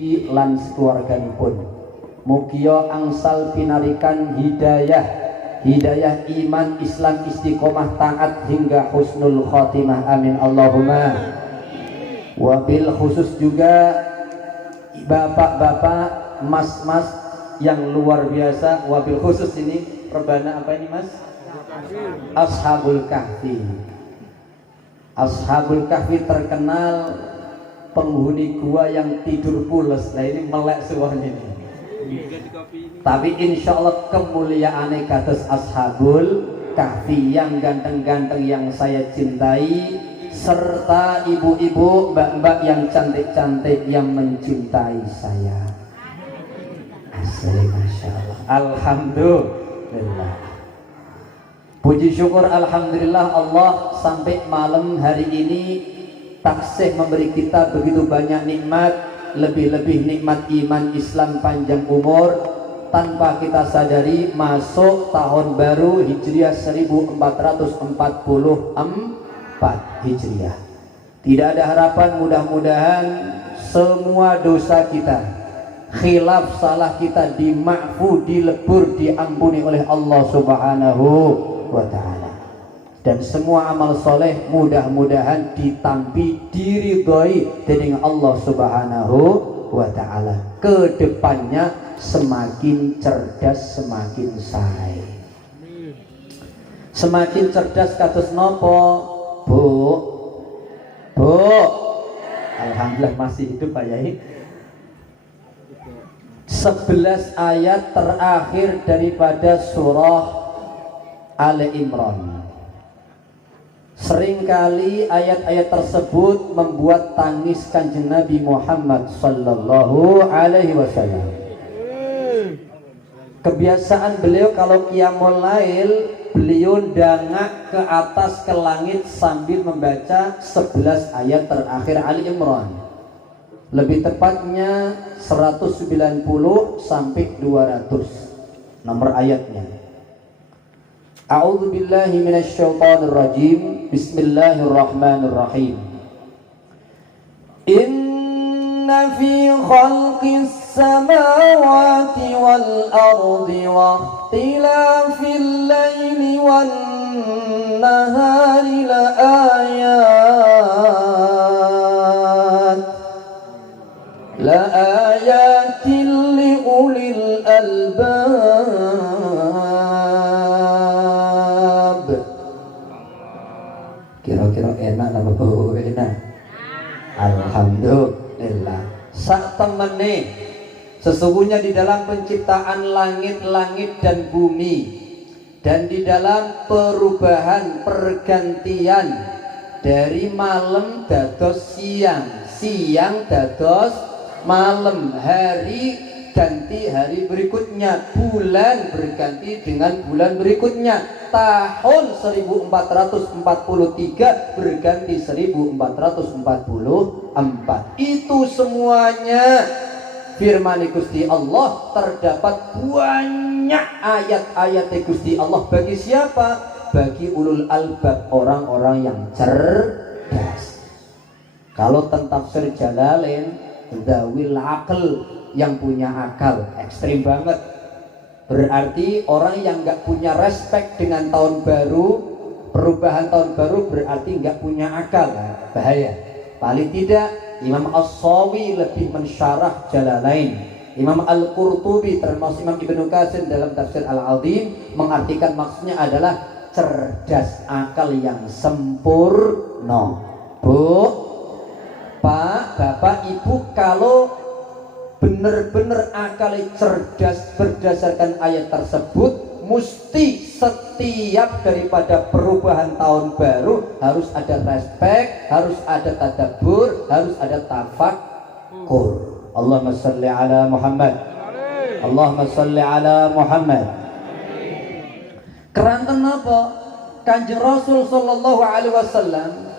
lan keluarganipun. Mugia angsal pinarikan hidayah iman, Islam, istiqomah, taat hingga husnul khotimah. Amin Allahumma. Wabil khusus juga bapak-bapak, mas-mas yang luar biasa. Wabil khusus ini perbana apa ini mas? Ashabul Kahfi. Ashabul Kahfi terkenal penghuni gua yang tidur pules. Nah ini melek semuanya ini. Tapi insya Allah kemuliaannya kados Ashabul Kahfi yang ganteng-ganteng yang saya cintai, serta ibu-ibu, mbak-mbak yang cantik-cantik yang mencintai saya. Asli Masya Allah. Alhamdulillah. Puji syukur alhamdulillah Allah sampai malam hari ini taksih memberi kita begitu banyak nikmat, lebih-lebih nikmat iman, Islam, panjang umur. Tanpa kita sadari masuk tahun baru Hijriah 1444 Hijriah. Tidak ada harapan, mudah-mudahan semua dosa kita, khilaf salah kita dimakfu, dilebur, diampuni oleh Allah Subhanahu wa ta'ala. Dan semua amal soleh mudah-mudahan ditampi, diridhoi dengan Allah Subhanahu wa ta'ala. Kedepannya semakin cerdas, semakin sae. Semakin cerdas kados nopo? Bu, alhamdulillah masih hidup Pak Yai. 11 ayat terakhir daripada surah Ali Imran. Seringkali ayat-ayat tersebut membuat tangis Kanjeng Nabi Muhammad sallallahu alaihi wasallam. Kebiasaan beliau kalau qiyamul lail, beliau dangak ke atas ke langit sambil membaca 11 ayat terakhir Ali Imran. Lebih tepatnya 190 sampai 200 nomor ayatnya. A'udzu billahi minasy syaithanir rajim. Bismillahirrahmanirrahim. Inna fi khalqis samawati wal ardi wa ikhtilafil laili wan nahari la ayatin li ulil albab. Kira-kira enak nama bau enak. Alhamdulillah. Sak temene sesungguhnya di dalam penciptaan langit-langit dan bumi, dan di dalam perubahan pergantian dari malam dados siang, siang dados malam, hari ganti hari berikutnya, bulan berganti dengan bulan berikutnya, tahun 1443 berganti 1444. Itu semuanya firman Gusti Allah. Terdapat banyak ayat-ayat Gusti Allah bagi siapa? Bagi ulul albab, orang-orang yang cerdas. Kalau tentang tafsir Jalalain, Dawil Aql, yang punya akal, ekstrim banget. Berarti orang yang nggak punya respect dengan tahun baru, perubahan tahun baru, berarti nggak punya akal. Bahaya. Paling tidak Imam As-Sawi lebih mensyarah Jalalain. Imam Al-Qurtubi termasuk Imam Ibnu Katsir dalam tafsir Al-Azim mengartikan maksudnya adalah cerdas, akal yang sempurna. Bu, Pak, Bapak, Ibu, kalau benar-benar akal cerdas berdasarkan ayat tersebut, mesti setiap daripada perubahan tahun baru harus ada respek, harus ada tadabbur, harus ada tafakkur. Allahumma shalli ala Muhammad. Allahumma shalli ala Muhammad. Keranten apa? Kanjeng Rasul sallallahu alaihi wasallam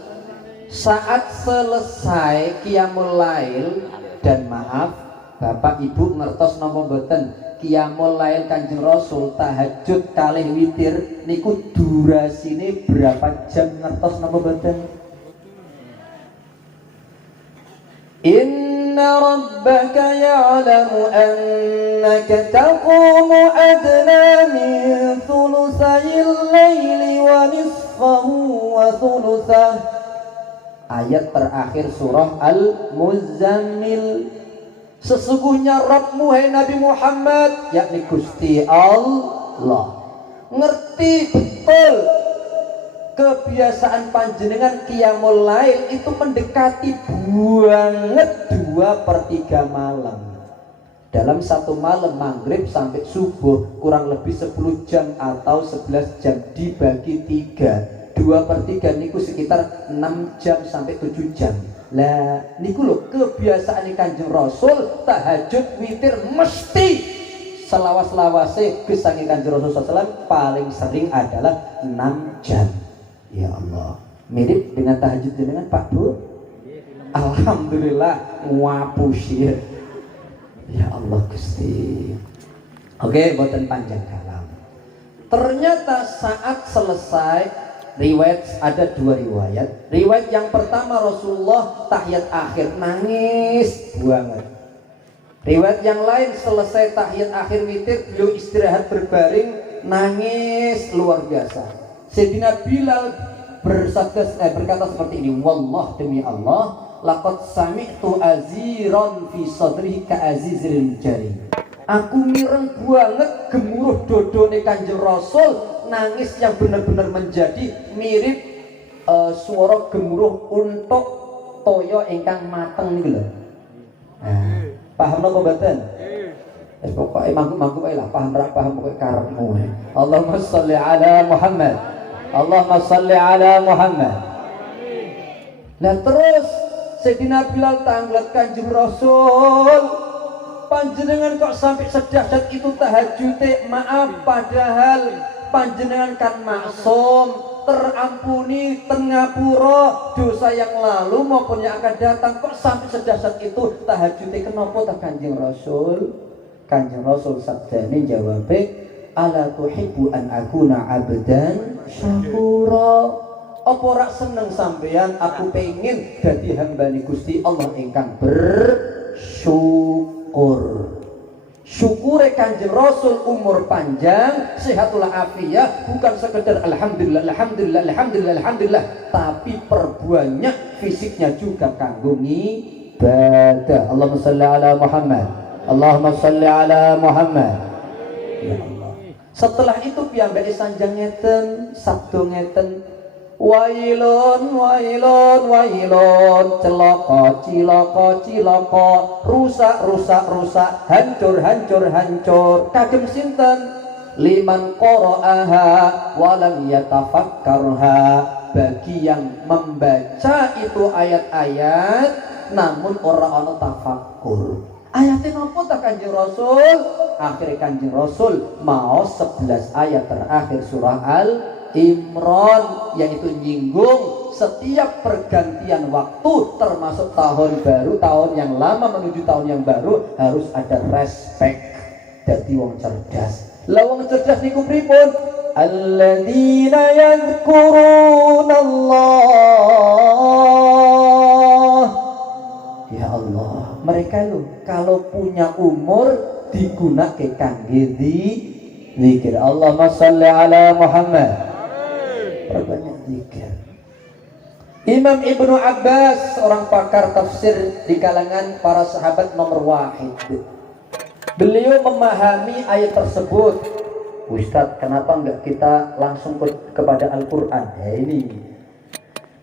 saat selesai qiyamul lail, dan maaf Bapak Ibu ngertos napa mboten, qiyamul lail Kanjeng Rasul tahajud kalih witir niku durasine berapa jam, ngertos napa mboten? Inna rabbaka ya'lamu annaka taqumu adna min thulutsayil laili wa nisfahu wa thulutsah. Ayat terakhir surah Al-Muzammil. Sesungguhnya Rabbmu hai Nabi Muhammad, yakni Gusti Allah, ngerti betul kebiasaan panjenengan qiyamul lail itu mendekati banget 2/3 malam. Dalam satu malam maghrib sampai subuh kurang lebih 10 jam atau 11 jam dibagi 3, 2/3 niku sekitar 6 jam sampai 7 jam. Lah niku lho kebiasaan Kanjeng Rasul tahajud witir mesti selawas-lawase gesangé Kanjeng Rasul SAW paling sering adalah 6 jam. Ya Allah, mirip dengan tahajud dengan Pak Bu. Alhamdulillah ngapusir. Ya Allah Gusti. Oke, boten panjang kalam. Ternyata saat selesai riwayat, ada 2 riwayat. Riwayat yang pertama Rasulullah tahiyat akhir nangis banget. Riwayat yang lain selesai tahiyat akhir witir beliau istirahat berbaring nangis luar biasa. Sayyidina Bilal berkata seperti ini, wallah demi Allah, laqad sami'tu aziran fi sadrihi ka azizil jari. Aku mireng banget gemuruh dodone Kanjeng Rasul, nangis yang benar-benar menjadi mirip suara gemuruh untuk toyo ingkang mateng niku lho. Paham napa mboten? Wis pokoke mangku-mangku wae lah, paham ra paham pokoke karepmu. Allahumma sholli ala Muhammad. Allahumma sholli ala Muhammad. Nah terus Sayyidina Bilal tanglet Kanjeng Rasul, panjenengan kok sampai sedahsyat itu tahajud? Maaf, padahal panjenengan kan maksum, terampuni, tengapura dosa yang lalu maupun yang akan datang. Kok sampai sedahsyat itu tahajud? Kenapa tak Kanjeng Rasul? Kanjeng Rasul sabdane jawabe, ala tuhibbu an akuna abdan syakura. Apa ora seneng sampeyan aku pengen dadi hambane Gusti Allah ingkang bersyukur. Syukure Kanjeng Rasul umur panjang, sehatul afiah, bukan sekedar alhamdulillah, alhamdulillah, alhamdulillah, alhamdulillah, tapi perbanyak fisiknya juga kanggo ibadah. Allahumma shalli ala Muhammad. Allahumma shalli ala Muhammad. Ya Allah. Setelah itu piyambake sanjang ngeten, sabdo ngeten, wailun wailun wailun, celaka cilaka cilaka, rusak rusak rusak, hancur hancur hancur. Kagem sinten? Liman qara'aha walam yatafakkarha, bagi yang membaca itu ayat-ayat namun ora ana tafakkur. Ayatnya nopo tak Kanjeng Rasul? Akhirnya Kanjeng Rasul mau 11 ayat terakhir surah Al-Imran, yaitu nyinggung setiap pergantian waktu termasuk tahun baru, tahun yang lama menuju tahun yang baru harus ada respect. Dadi wong cerdas. Lah wong cerdas niku pripun? Alladzina yadhkuruna Allah. Ya Allah, mereka loh kalau punya umur digunakan kangge zikir. Allahumma sholli ala Muhammad. Perbanyak zikir. Imam Ibnu Abbas, seorang pakar tafsir di kalangan para sahabat nomor wahid, beliau memahami ayat tersebut. Ustadz, kenapa enggak kita langsung kepada Al-Quran? Ya ini,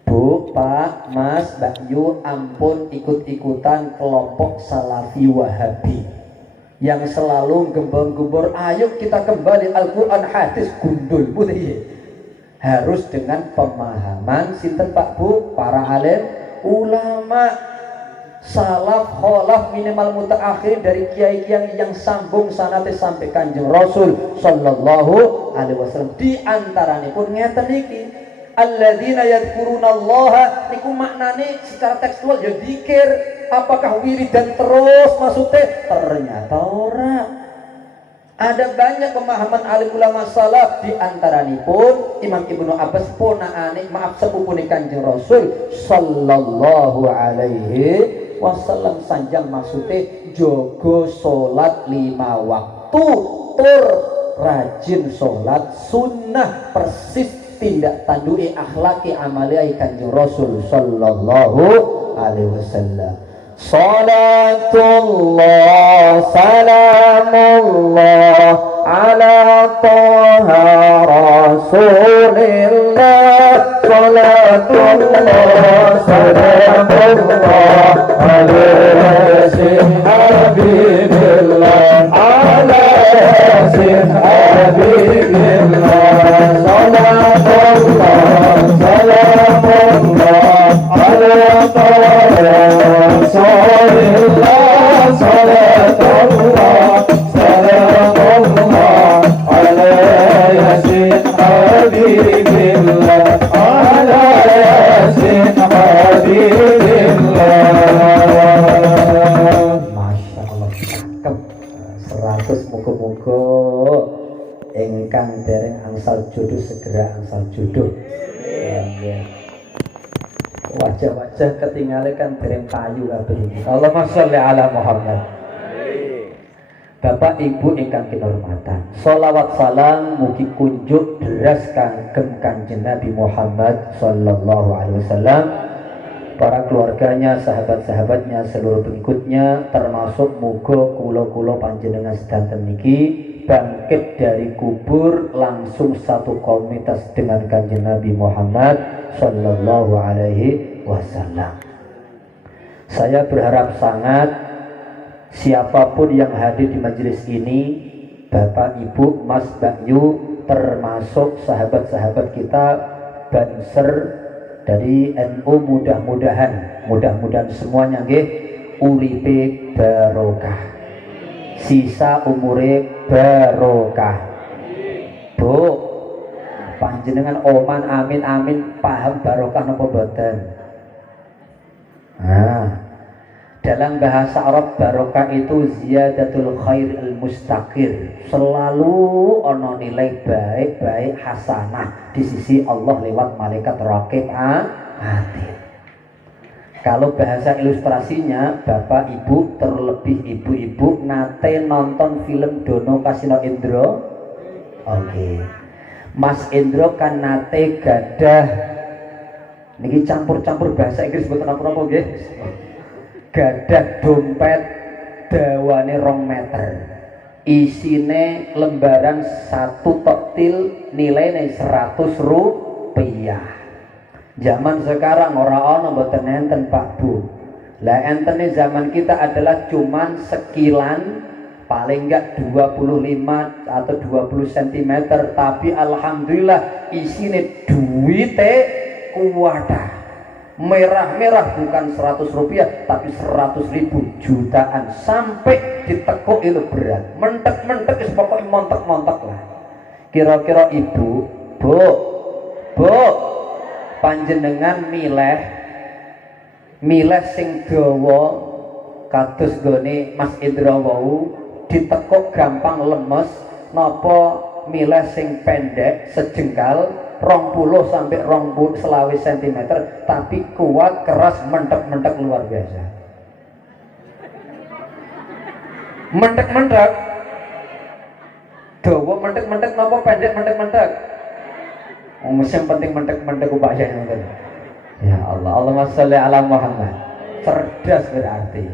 Bu, Pak, Mas, Mbak Yu, ampun ikut-ikutan kelompok Salafi Wahabi yang selalu gembor-gembor, ayo kita kembali Al-Quran hadis gundul. Harus dengan pemahaman sinten Pak Bu, para alim, ulama, salaf, kholaf, minimal mutaakhirin dari kiai-kiai yang sambung sanate sampai Kanjeng Rasul sallallahu alaihi wasallam. Di antaranya pun ngeten iki, alladzina yadhkurunallaha niku maknane secara tekstual ya zikir. Apakah wiridan terus maksudnya? Ternyata ora. Ada banyak pemahaman alim ulama salaf, di antaranya pun Imam Ibnu Abbas ponaane, maaf sepupune Kanjeng Rasul sallallahu alaihi wasallam. Sanjang maksudnya jogo salat 5 waktu, tur rajin salat sunnah, persis tindak tandui akhlaki amaliyah Kanjeng Rasul sallallahu alaihi wasallam. Salatullah salamullah ala taha rasulillah. Salatullah salamullah ala yasin habibillah, ala yasin habibillah. Salatullah salamullah ala taha rasulillah. Salatullah salamullah ala yasin habibillah, ala yasin habibillah. Masya Allah, cakep. 100 muga-muga ingkang dereng angsal jodoh segera angsal jodoh. Ya. Wajah-wajah ketinggalan kan dereng payu kabeh iki. Allahumma sholli ala Muhammad. Bapak Ibu ingkang kinurmatan, sholawat salam mugi kunjuk deras kagem Kanjeng Nabi Muhammad sallallahu alaihi wasallam, para keluarganya, sahabat-sahabatnya, seluruh pengikutnya, termasuk muga kula-kula panjenengan sedanten niki bangkit dari kubur langsung satu komunitas dengan Kanjeng Nabi Muhammad sallallahu alaihi wasallam. Saya berharap sangat siapapun yang hadir di majelis ini, Bapak, Ibu, Mas, Mbak Yu, termasuk sahabat-sahabat kita Banser dari NU, mudah-mudahan semuanya nggih uripe barokah, sisa umure barokah. Bu, panjenengan oman amin amin paham barokah napa mboten? Nah, dalam bahasa Arab barokah itu ziyadatul khair al mustaqir, selalu ono nilai baik hasanah di sisi Allah lewat malaikat raqib atid. Kalau bahasa ilustrasinya, Bapak Ibu, terlebih ibu-ibu nate nonton film Dono Kasino Indro. Oke. Mas Indro kan nate gadah niki campur-campur bahasa Inggris mboten napa-napa nggih. Gadah dompet dawane 2 meter, isine lembaran 1 toktil, nilainya 100 rupiah. Zaman sekarang ora ana mboten enten Pak Bu. Lah entene zaman kita adalah cuman sekilan, paling enggak 25 atau 20 cm, tapi alhamdulillah isine duite kuwadah. Merah-merah, bukan 100 rupiah tapi 100.000, jutaan, sampai ditekuk itu berat, mentek-mentek is pokoknya montek-montek lah. Kira-kira ibu, bu, panjenengan milih sing dawa kados gone Mas Indra wau ditekuk gampang lemes, napa milih sing pendek sejengkal 20 sampai 20 cm tapi kuat, keras, mentek-mentek luar biasa. Mentek-mentek dawa mentek-mentek napa pendek mentek-mentek? Yang penting mentek-mentek upaya ngoten. Ya Allah, Allahumma sholli ala Muhammad. Cerdas berarti.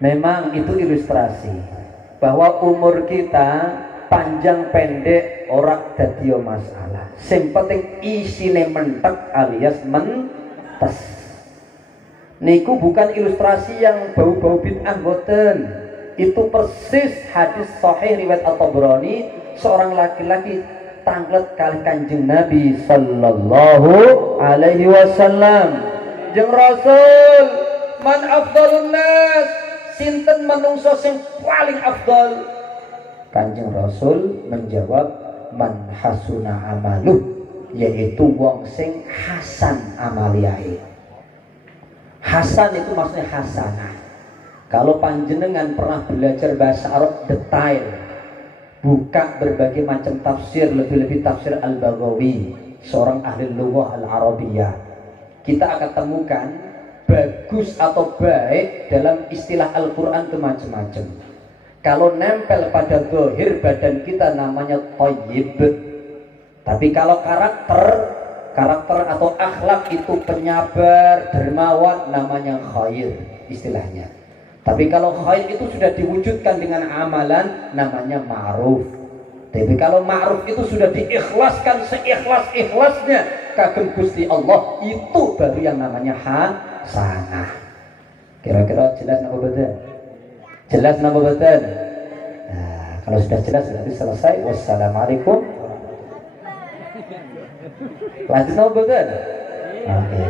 Memang itu ilustrasi bahwa umur kita panjang pendek ora dadi masalah. Sing penting isine mentek alias mentes. Niku bukan ilustrasi yang bau-bau bid'ah boten. Itu persis hadis sahih riwayat At-Tabrani, seorang laki-laki tanglet kali Kanjeng Nabi sallallahu alaihi wasallam. Jeung Rasul, man afdalun nas, sinten manungsa sing paling afdal? Kanjeng Rasul menjawab, man hasuna amaluh, yaitu wong sing hasan amaliyahe. Hasan itu maksudnya hasanah. Kalau panjenengan pernah belajar bahasa Arab detail, buka berbagai macam tafsir, lebih-lebih tafsir Al-Baghawi, seorang ahli lughah Al-Arabiyah, kita akan temukan Bagus atau baik dalam istilah Al-Quran itu macam-macam. Kalau nempel pada zahir badan kita namanya thayyib. Tapi kalau karakter atau akhlak itu penyabar, dermawan, namanya khair istilahnya. Tapi kalau khair itu sudah diwujudkan dengan amalan, namanya ma'ruf. Tapi kalau ma'ruf itu sudah diikhlaskan seikhlas-ikhlasnya kagem Gusti Allah, itu baru yang namanya hasanah. Kira-kira jelas napa boten? Jelas napa boten? Nah, kalau sudah jelas berarti selesai. Wassalamualaikum. Lanjut napa boten? Oke.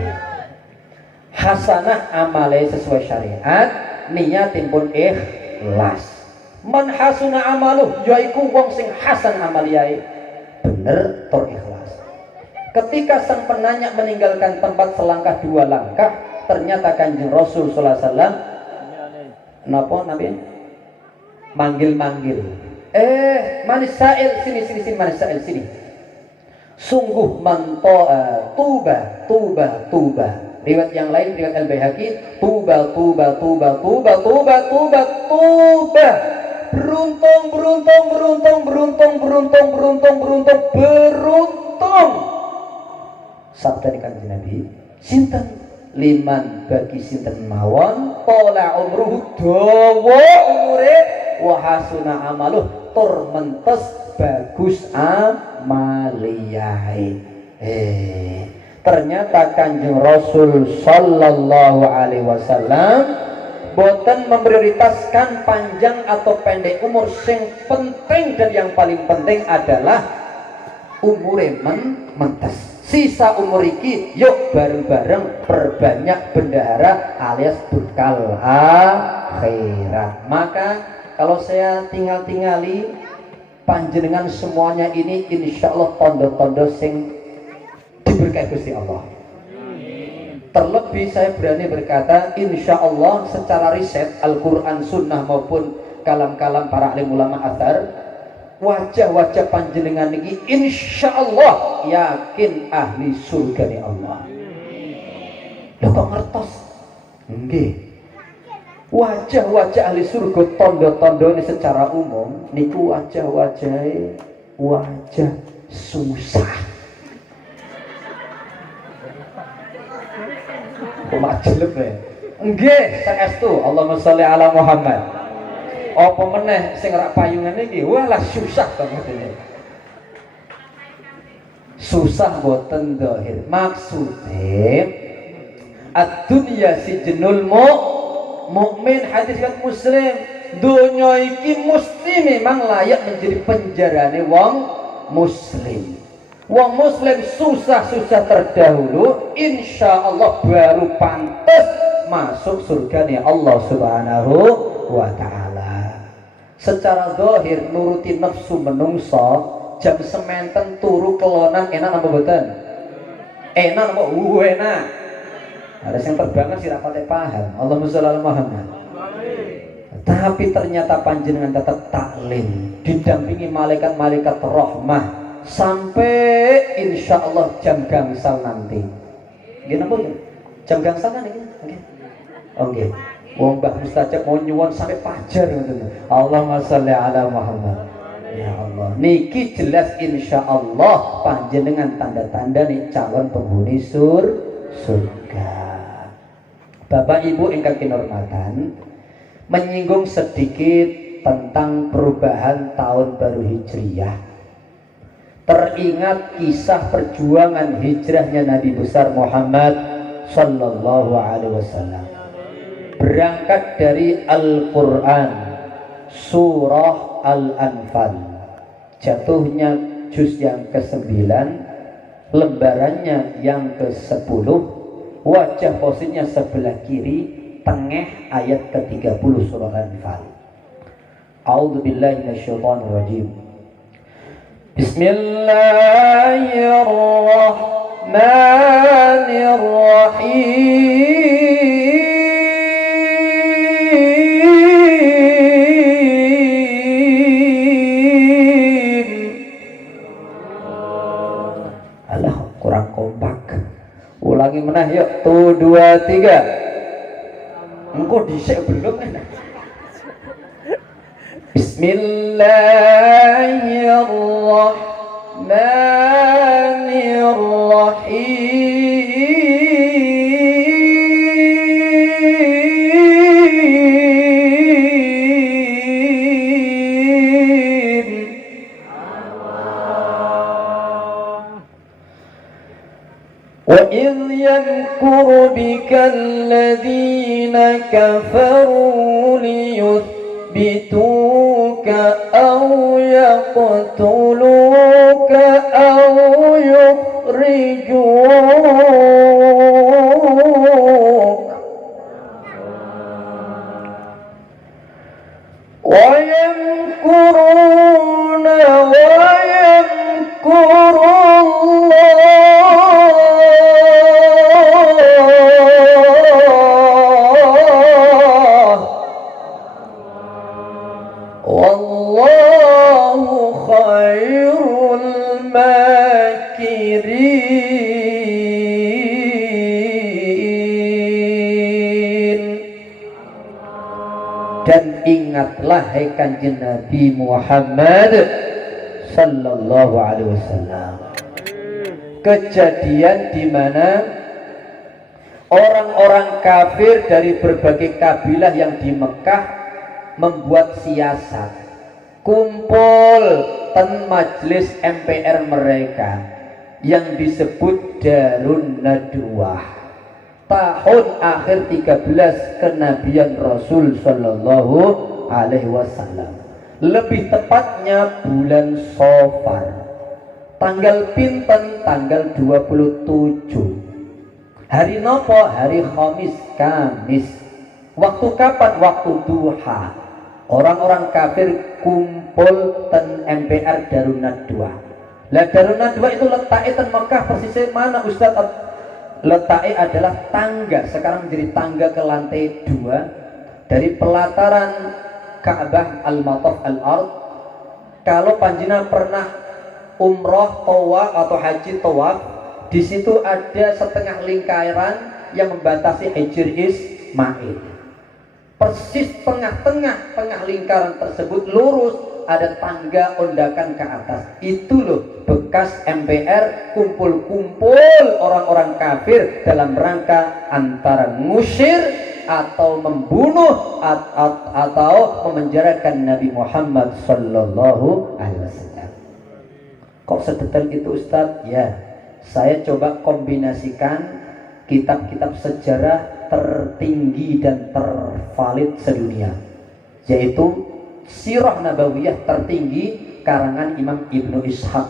Hasanah amale sesuai syariat, niatin pun ikhlas. Man hasuna amaluh, yaiku wong sing hasan amaliyae, bener tur ikhlas. Ketika sang penanya meninggalkan tempat selangkah dua langkah, ternyata Kanjeng Rasul sallallahu alaihi wasallam napa nabi manggil-manggil. Manis sa'il sini manis sa'il sini. Sungguh mantoa tuba. Riwayat yang lain, riwayat Al-Baihaqi, tuba. Beruntung. Sabda di Kanjeng Nabi, sinten liman bagi sinten mawon tola umruhu dawa umure wa hasuna amaluh tur mentes bagus amaliyae. Ternyata Kanjeng Rasul sallallahu alaihi wasallam boten memprioritaskan panjang atau pendek umur. Yang penting dan yang paling penting adalah umure mentes. Sisa umur iki yuk bareng-bareng perbanyak bendahara alias bekal akhirat. Maka kalau saya tinggali panjenengan semuanya ini insyaallah tondo-tondo sing diberkahi Gusti Allah. Terlebih saya berani berkata, insya Allah secara riset Al-Quran, Sunnah maupun kalam-kalam para alim ulama athar, wajah-wajah panjenengan ini insya Allah yakin ahli surga ni Allah. Loh kok ngertos? Nggih. Wajah-wajah ahli surga tondo-tondo ini secara umum niku wajah-wajah susah. Majelep ya. Nggih, saestu Allahumma sholli ala Muhammad. Apa meneh sing rak payungan iki walah susah banget ini. Susah boten zahir. Maksudnya ad-dunya sijnul mukmin, hadis riwayat Muslim. Dunya iki mesti memang layak menjadi penjarane wong muslim. Wong muslim susah-susah terdahulu, insya Allah baru pantas masuk surganya Allah subhanahu wa ta'ala. Secara zahir nuruti nafsu menungso, jam sementen turu kelonan enak apa boten? Enak apa? Enak. Ada yang terbangan sih rapatnya paham. Allahumma sholli ala Muhammad. Tapi ternyata panjenengan tetap taklim, didampingi malaikat-malaikat rahmah sampai insya Allah jam gangsal nanti. Gimana pun jam gangsal kan ini? Oke. Wong Mbah Mustajab mau nyuwun sampai fajar ngoten. Allahumma sholli ala Muhammad. Ya Allah. Niki jelas insya Allah panjenengan tanda-tanda nih calon penghuni surga. Bapak Ibu ingkang kinurmatan, menyinggung sedikit tentang perubahan tahun baru Hijriyah. Teringat kisah perjuangan hijrahnya Nabi besar Muhammad sallallahu alaihi wasallam. Berangkat dari Al-Quran, surah Al-Anfal, jatuhnya juz yang ke-9, lembarannya yang ke-10, wajah posisinya sebelah kiri, tengah ayat ke-30 surah Al-Anfal. A'udzubillahi minasyaitonirrajim. Bismillahirrahmanirrahim. Alah, kurang kompak. Ulangi menah yuk. 1, 2, 3. dhisik belum. وَإِذْ يَمْكُرُ بِكَ الَّذِينَ كَفَرُوا لِيُثْبِتُوكَ أَوْ يَقْتُلُوكَ أَوْ يُخْرِجُوكَ وَيَمْكُرُونَ وَيَمْكُرُ Dan ingatlah hai kanjeng Nabi Muhammad sallallahu alaihi wasallam, kejadian di mana orang-orang kafir dari berbagai kabilah yang di Mekah membuat siasat, kumpul ten majelis MPR mereka yang disebut Darun Nadwah. Tahun akhir 13 kenabian Rasul sallallahu alaihi wasallam, lebih tepatnya bulan Safar, tanggal pinten, tanggal 27. Hari nopo? Hari Kamis. Waktu kapan? Waktu duha. Orang-orang kafir kumpul ten MPR Darun Nadwah. Lah Darun Nadwah itu letaknya ten Mekah persisnya mana Ustaz? Letaknya adalah tangga, sekarang jadi tangga ke lantai 2 dari pelataran Ka'bah Al-Mataf Al-Ard. Kalau panjenengan pernah umroh, tawaf atau haji tawaf, di situ ada setengah lingkaran yang membatasi Hijr Ismail. Persis tengah-tengah lingkaran tersebut lurus ada tangga ondakan ke atas. Itu loh bekas MPR kumpul-kumpul orang-orang kafir dalam rangka antara ngusir atau membunuh atau memenjarakan Nabi Muhammad sallallahu alaihi wasallam. Kok sedetail itu Ustaz? Ya, saya coba kombinasikan kitab-kitab sejarah tertinggi dan tervalid sedunia, yaitu Sirah Nabawiyah tertinggi karangan Imam Ibnu Ishaq,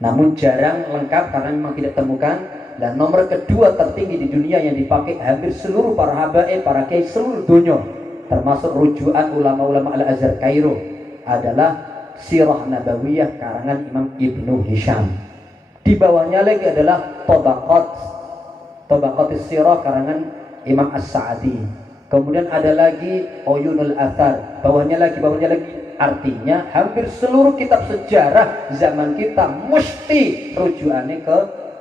namun jarang lengkap karena memang tidak temukan. Dan nomor kedua tertinggi di dunia yang dipakai hampir seluruh para habaib, para kiai seluruh dunia, termasuk rujukan ulama-ulama Al-Azhar Kairo, adalah Sirah Nabawiyah karangan Imam Ibnu Hisham. Di bawahnya lagi adalah Tabaqatis Sirah karangan Imam As-Sa'di. Kemudian ada lagi Uyunul Athar, bawahnya lagi. Artinya hampir seluruh kitab sejarah zaman kita mesti rujukannya ke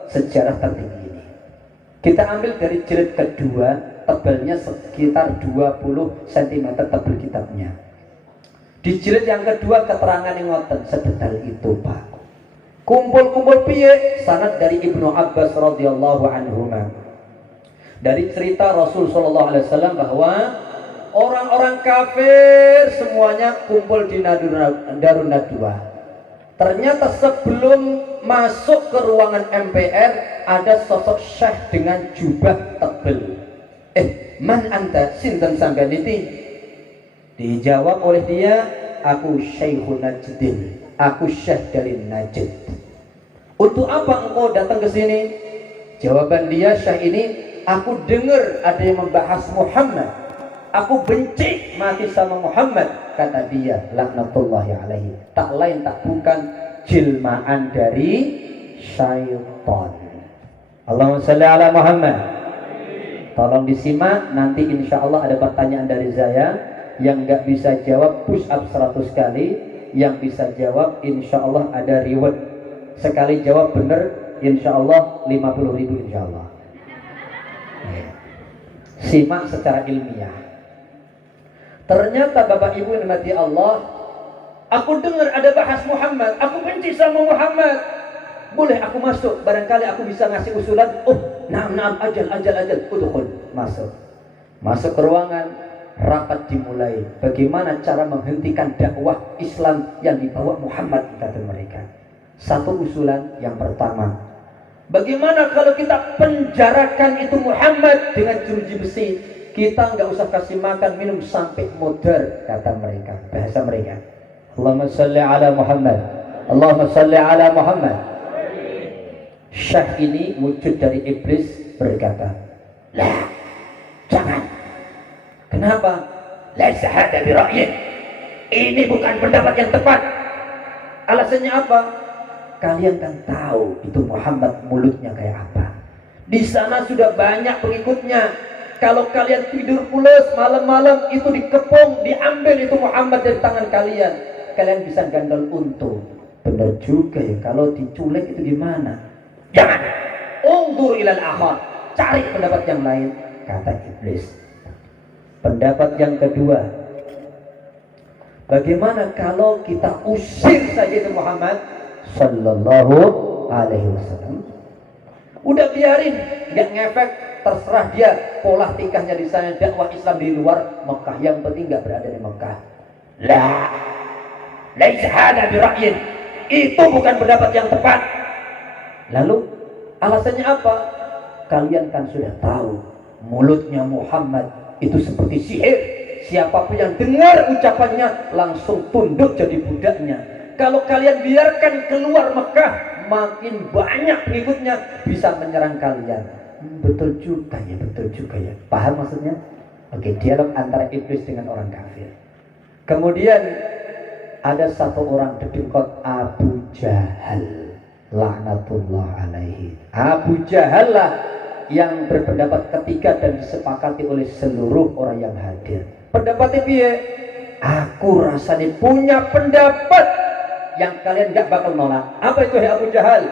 sejarah tertinggi ini. Kita ambil dari jilid kedua, tebalnya sekitar 20 cm tebal kitabnya. Di jilid yang kedua keterangan yang ngoten sedetail itu, Pak. Kumpul-kumpul piye? Sanad dari Ibnu Abbas radhiyallahu anhuma. Dari cerita Rasul sallallahu alaihi wasallam bahwa orang-orang kafir semuanya kumpul di Darun Nadwah. Ternyata sebelum masuk ke ruangan MPR ada sosok syekh dengan jubah tebal. Man anta? Sinten sampean iki? Dijawab oleh dia, aku Syekhun Najdin, aku syekh dari Najd. Untuk apa engkau datang ke sini? Jawaban dia, syekh ini, aku dengar ada yang membahas Muhammad. Aku benci mati sama Muhammad. Kata dia, laknatullahi alaihi. Tak lain tak bukan jelmaan dari syaitan. Allahumma salli ala Muhammad. Tolong disimak, nanti insya Allah ada pertanyaan dari saya. Yang nggak bisa jawab push up 100 kali. Yang bisa jawab insya Allah ada reward. Sekali jawab benar insya Allah 50.000 insya Allah. Simak secara ilmiah. Ternyata Bapak Ibu yang dimati Allah, aku dengar ada bahas Muhammad, aku benci sama Muhammad. Boleh aku masuk, barangkali aku bisa ngasih usulan. Oh, naam, ajal, udkhul, masuk ke ruangan. Rapat dimulai. Bagaimana cara menghentikan dakwah Islam yang dibawa Muhammad, kata mereka. Satu usulan yang pertama, bagaimana kalau kita penjarakan itu Muhammad dengan jeruji besi? Kita nggak usah kasih makan minum sampai modar, kata mereka. Bahasa mereka. Allahumma salli ala Muhammad. Allahumma salli ala Muhammad. Syekh ini wujud dari iblis berkata, lah, jangan. Kenapa? Laisa hada bi ra'yin. Ini bukan pendapat yang tepat. Alasannya apa? Kalian kan tahu itu Muhammad mulutnya kayak apa. Di sana sudah banyak pengikutnya. Kalau kalian tidur pulas malam-malam itu dikepung, diambil itu Muhammad dari tangan kalian. Kalian bisa gandol untung. Benar juga ya, kalau diculik itu gimana? Jangan. Undur ilal akhar. Cari pendapat yang lain, kata iblis. Pendapat yang kedua, bagaimana kalau kita usir saja itu Muhammad sallallahu alaihi wasallam? Udah biarin, nggak ngefek, terserah dia pola tingkahnya di sana, dakwah Islam di luar Mekah, yang penting nggak berada di Mekah. La, laisa hada bi ra'yin. Itu bukan pendapat yang tepat. Lalu alasannya apa? Kalian kan sudah tahu mulutnya Muhammad itu seperti sihir. Siapapun yang dengar ucapannya langsung tunduk jadi budaknya. Kalau kalian biarkan keluar Mekah, makin banyak pengikutnya bisa menyerang kalian. Betul juga ya. Paham maksudnya? Oke, dialog antara iblis dengan orang kafir. Kemudian ada satu orang dedengkot, Abu Jahal, laknatullah alaihi. Abu Jahal lah yang berpendapat ketiga dan disepakati oleh seluruh orang yang hadir. Pendapatnya piye? Aku rasanya punya pendapat yang kalian gak bakal nolak. Apa itu ya Abu Jahal?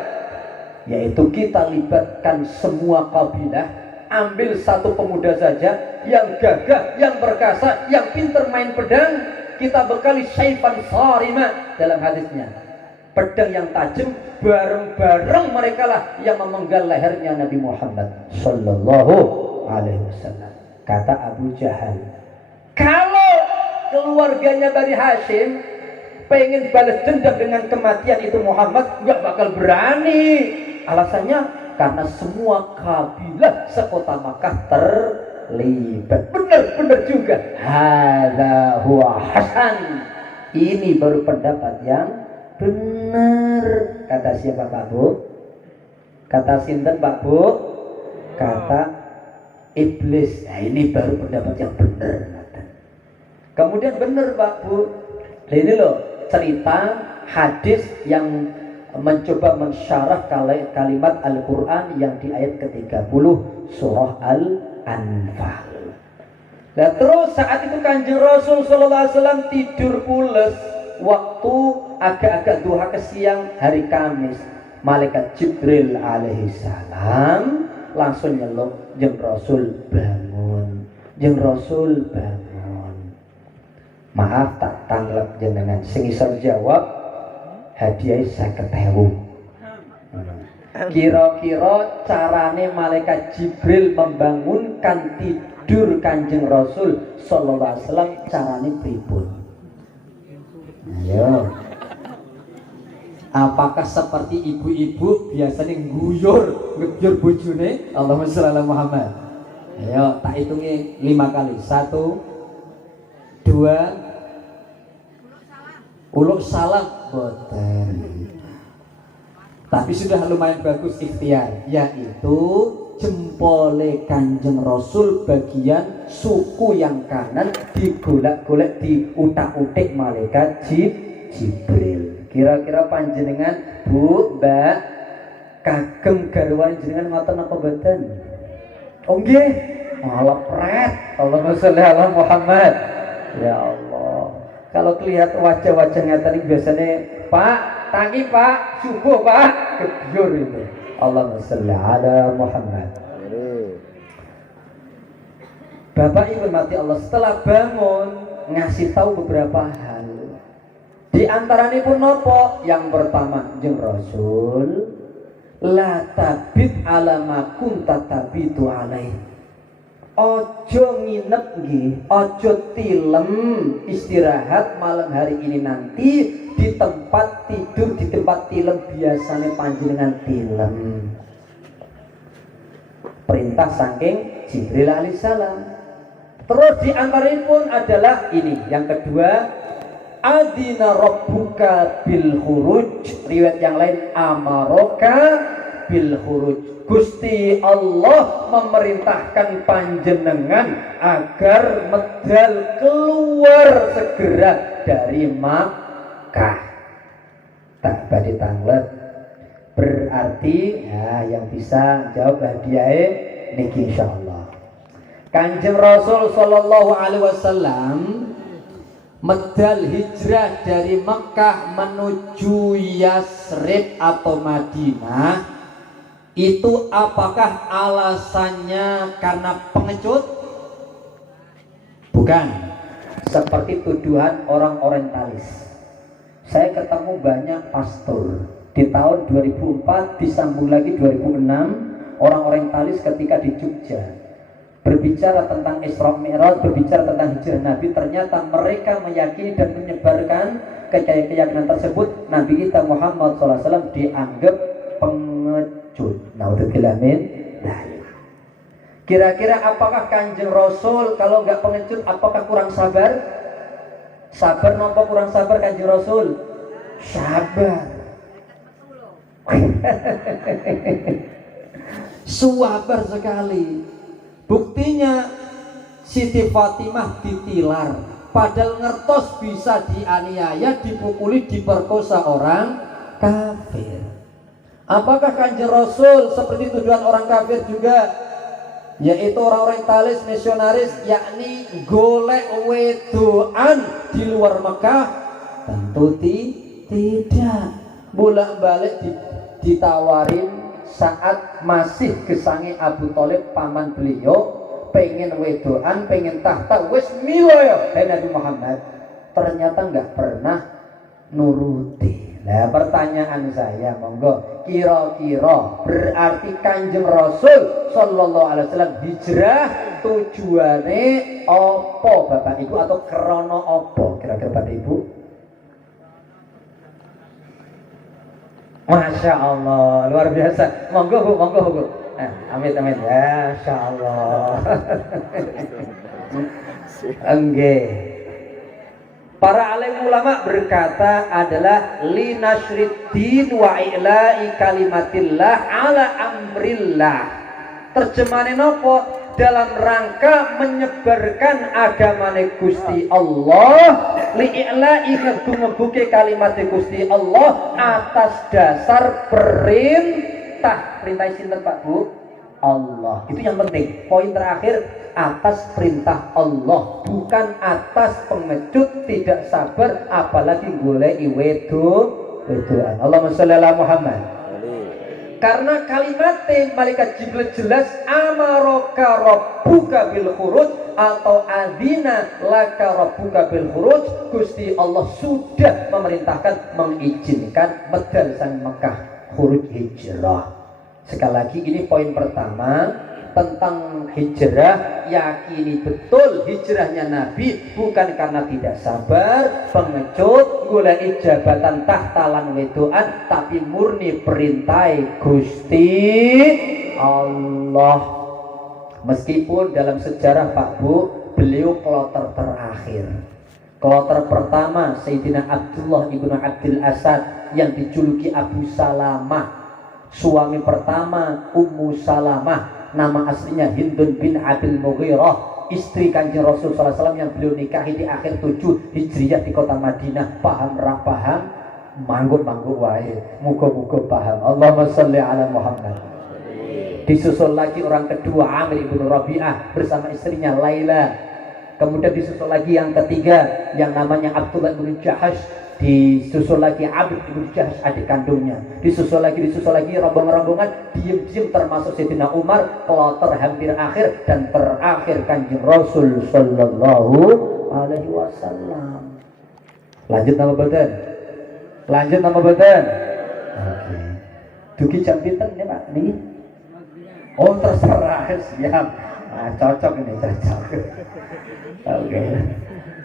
Yaitu kita libatkan semua kabilah, ambil satu pemuda saja yang gagah, yang perkasa, yang pintar main pedang, kita bekali syaifan sarima dalam hadisnya. Pedang yang tajam, bareng-bareng mereka lah yang memenggal lehernya Nabi Muhammad sallallahu alaihi wasallam. Kata Abu Jahal, kalau keluarganya Bani Hashim pengen balas dendam dengan kematian itu Muhammad, nggak bakal berani. Alasannya karena semua kabilah sekota Makkah terlibat. Benar juga. Hadza huwa hasan. Ini baru pendapat yang benar. Kata siapa Pak Bu? Kata sinten Pak Bu? Kata iblis. Nah, ini baru pendapat yang benar. Kemudian benar Pak Bu. Ini loh cerita hadis yang mencoba mensyarah kalimat Al-Quran yang di ayat ke-30 surah Al-Anfal. Nah terus saat itu Kanjeng Rasul sallallahu alaihi wasallam tidur pules waktu agak-agak duha ke siang hari Kamis. Malaikat Jibril alaihi salam langsung nyeluk, jeung Rasul bangun. Jeung Rasul bangun. Maaf tak tanglep jenengan, sing iso jawab hadiah 50.000. Kira-kira carane malaikat Jibril membangunkan tidur Kanjeng Rasul sallallahu alaihi wasallam carane pripun? Ayo. Apakah seperti ibu-ibu biasanya ngebyur bojone? Allahumma sholli ala Muhammad. Ayo tak hitungi 5 kali. 1 2 uluk salam boten. Tapi sudah lumayan bagus ikhtiar, yaitu jempole Kanjeng Rasul bagian suku yang kanan digolak-golak diutak-utik malaikat Jibril. Kira-kira panjenengan Bu, Mbak kagem garwane jenengan ngoten apa boten? Oh nggih. Malah pret. Allahumma sholli ala Muhammad. Ya Allah. Kalau kelihatan wajah-wajah ngeten iki biasanya Pak, tangi Pak, subuh Pak, kebyur itu. Allahumma sholli ala Muhammad. Bapak Ibu mati Allah, setelah bangun ngasih tahu beberapa hal. Di antaranya pun nopo, yang pertama jeng Rasul la tabit ala ma kunta tabitu alaih. Ojo nginep nggih, ojo tilem istirahat malam hari ini nanti di tempat tidur, di tempat tilem biasanya panjenengan tilem. Perintah saking Jibril alaihissalam. Terus di antaranya pun adalah ini, yang kedua, adina rabbuka bil khuruj. Riwayat yang lain amaroka bil khuruj. Gusti Allah memerintahkan panjenengan agar medal keluar segera dari Makkah. Tak badi tanglet. Berarti ya, yang bisa jawab hadiahnya niki insyaallah. Kanjeng Rasul sallallahu alaihi wasallam medal hijrah dari Mekah menuju Yasrib atau Madinah itu apakah alasannya karena pengecut? Bukan. Seperti tuduhan orang orientalis. Saya ketemu banyak pastor di tahun 2004, disambung lagi 2006, orang orientalis ketika di Jogja berbicara tentang Isra Mi'raj, berbicara tentang hijrah Nabi, ternyata mereka meyakini dan menyebarkan keyakinan tersebut Nabi kita Muhammad SAW dianggap pengecut. Naudzubillah min dzalik. Kira-kira apakah Kanjeng Rasul kalau nggak pengecut apakah kurang sabar? Sabar nopo kurang sabar Kanjeng Rasul? Sabar. Sabar sekali. Buktinya Siti Fatimah ditilar, padahal ngertos bisa dianiaya, dipukuli, diperkosa orang kafir. Apakah Kanjeng Rasul seperti tuduhan orang kafir juga, yaitu orang orientalis, misionaris, yakni golek wedoan di luar Mekah? Tentu tidak. Bolak-balik ditawarin saat masih gesangi Abu Thalib paman beliau, pengen wedoan, pengen tahta, wis milo ya Nabi Muhammad, ternyata nggak pernah nuruti. Nah pertanyaan saya, monggo, kira-kira berarti Kanjeng Rasul sallallahu alaihi wasallam hijrah tujuane opo Bapak Ibu, atau krono opo kira-kira Bapak Ibu? Masya Allah, luar biasa. Monggo Bu, monggo Bu. Amin amin. Ya, Masya Allah. Enggak. Para alim ulama berkata adalah linasriddin wa ila'i kalimatillah ala amrillah. Terjemahannya nopo? Dalam rangka menyebarkan agamane Gusti Allah, li'ila'i ngebuke kalimat Gusti Allah atas dasar perintah. Perintah sinten Pak Bu? Allah. Itu yang penting. Poin terakhir, atas perintah Allah, bukan atas pengecut, tidak sabar, apalagi goleki wedoan. Allahumma sholli ala Muhammad. Karena kalimatnya malaikat Jibril jelas amaroka rabbuka bil khuruj atau adina laka rabbuka bil khuruj. Gusti Allah sudah memerintahkan, mengizinkan medal sang Mekah khuruj hijrah. Sekali lagi ini poin pertama tentang hijrah. Yakini betul hijrahnya Nabi bukan karena tidak sabar, pengecut, goleki jabatan tahtalan wedoan, tapi murni perintah Gusti Allah. Meskipun dalam sejarah Pak Bu, beliau kloter terakhir. Kloter pertama Sayyidina Abdullah ibnu Abdul Asad yang dijuluki Abu Salamah. Suami pertama Ummu Salamah, nama aslinya Hindun bin Abil Mughirah, istri Kanjeng Rasul SAW yang beliau nikahi di akhir 7 Hijriyah di kota Madinah. Paham ra paham? Manggut-manggut wae. Muga-muga paham. Allahumma sholli ala Muhammad. Disusul lagi orang kedua Amir ibnu Rabi'ah bersama istrinya Laila. Kemudian disusul lagi yang ketiga yang namanya Abdullah bin Jahash, disusul lagi Abd bin Jahash adik kandungnya, disusul lagi rombongan-rombongan diem-diem termasuk Sayyidina Umar, kloter hampir akhir, dan terakhir Kanjeng Rasul sallallahu alaihi wasallam. Lanjut nama badan. Oke. Dugi jam pinten ya Pak? Nih. Oh terserah, siap. Nah, cocok ini, cocok. Oke.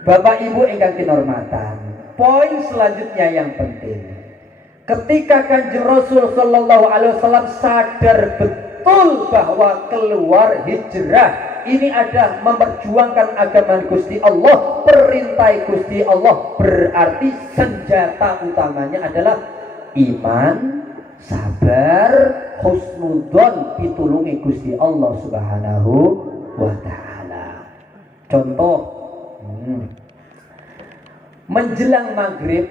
Bapak Ibu ingkang kinurmatan, poin selanjutnya yang penting. Ketika Kanjeng Rasul sallallahu alaihi wasallam sadar betul bahwa keluar hijrah ini ada memperjuangkan agama Gusti Allah, perintah Gusti Allah, berarti senjata utamanya adalah iman, sabar, husnudzon pitulungi Gusti Allah Subhanahu wa taala. Contoh, menjelang maghrib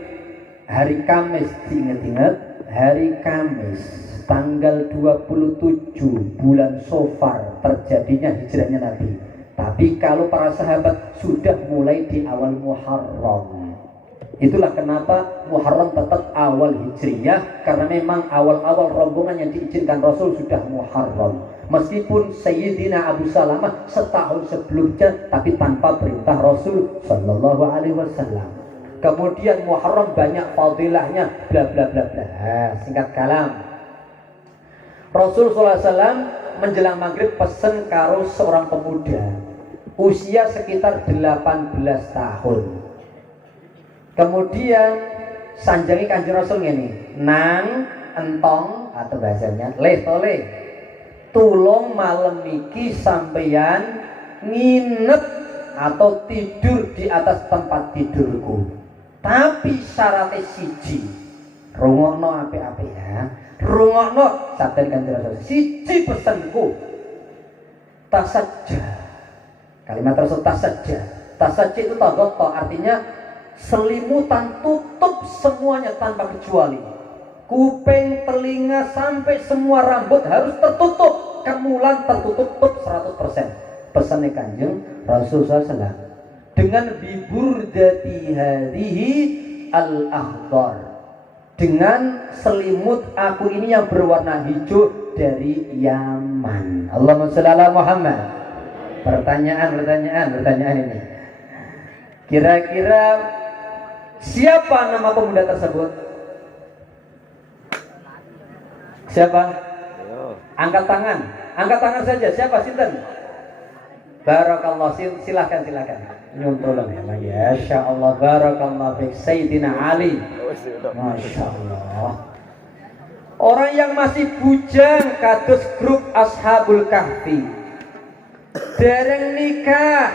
hari Kamis, diingat-ingat hari Kamis tanggal 27 bulan Safar terjadinya hijrahnya Nabi. Tapi kalau para sahabat sudah mulai di awal Muharram. Itulah kenapa Muharram tetap awal hijriyah, karena memang awal-awal rombongan yang diizinkan Rasul sudah Muharram. Meskipun Sayyidina Abu Salamah setahun sebelumnya, tapi tanpa perintah Rasul sallallahu alaihi wasallam. Kemudian Muharram banyak fadilahnya, bla bla bla bla. Singkat kalam, Rasul sallallahu alaihi wasallam menjelang maghrib pesen karo seorang pemuda usia sekitar 18 tahun. Kemudian sanjangi Kanjeng Rasul ngene, nang entong atau bahasanya leh toleh, tulung malam niki sampeyan nginep atau tidur di atas tempat tidurku. Tapi syaratnya siji, rungokno apik-apik ya. Rungokno sabda Kanjeng Rasul. Siji pesanku, tasajja. Kalimat Rasul tasajja. Tasajja itu tagoto, artinya selimutan, tutup semuanya tanpa kecuali. Kuping, telinga, sampai semua rambut harus tertutup. Kemulan tertutup 100%. Pesannya Kanjeng Rasul SAW. Dengan biburdati hadihi al-akhdar, dengan selimut aku ini yang berwarna hijau dari Yaman. Allahumma shalli ala Muhammad. Pertanyaan ini. Kira-kira siapa nama pemuda tersebut? Siapa? Angkat tangan saja. Siapa sinten? Barakallah, silakan. Nyuntulun ya. Masya Allah, barakallah fik Sayyidina Ali. Masya Allah. Orang yang masih bujang kados grup Ashabul Kahfi. Dereng nikah.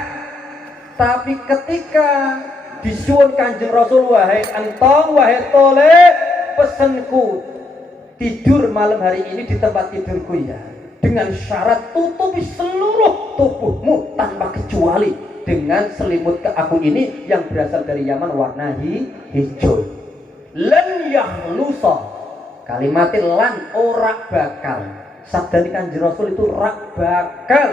Tapi ketika disuwun Kanjeng Rasul, wahai entong, wahai tole, pesenku tidur malam hari ini di tempat tidurku ya, dengan syarat tutupi seluruh tubuhmu tanpa kecuali dengan selimut ke aku ini yang berasal dari Yaman warna hijau. Lan yahlusa, kalimatin lan ora bakal, sabdani Kanjeng Rasul itu rak bakal.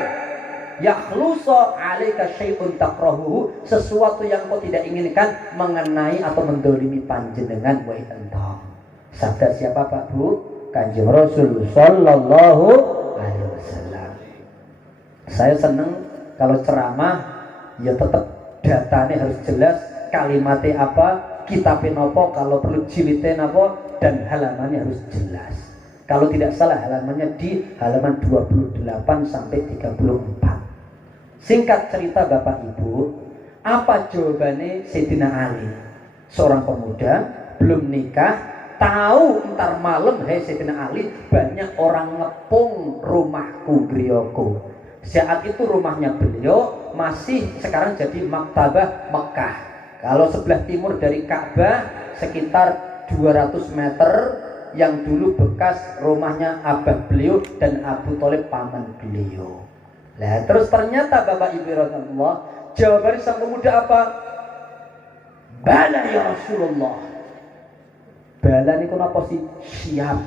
Yakhlusa alaika syai'un takrahuhu, sesuatu yang kau tidak inginkan mengenai atau mendolimi panjenengan wahai entong. Sabda siapa Pak Bu? Kanjeng Rasul sallallahu alaihi wasallam. Saya seneng kalau ceramah ya tetap datanya harus jelas, kalimatnya apa, kitabnya apa, kalau perlu jilidnya apa, dan halamannya harus jelas. Kalau tidak salah halamannya di halaman 28 sampai 34. Singkat cerita Bapak Ibu, apa jawabannya Sayyidina Ali? Seorang pemuda belum nikah, tahu entar malam, hei Sayyidina Ali, banyak orang ngepung rumahku griyoko. Saat itu rumahnya beliau masih sekarang jadi maktabah Mekah. Kalau sebelah timur dari Ka'bah sekitar 200 meter, yang dulu bekas rumahnya abah beliau dan Abu Thalib paman beliau. Nah, terus ternyata Bapak Ibu Rasulullah, jawaban sang pemuda apa? Bala ya Rasulullah. Bala ini kenapa sih? Siap.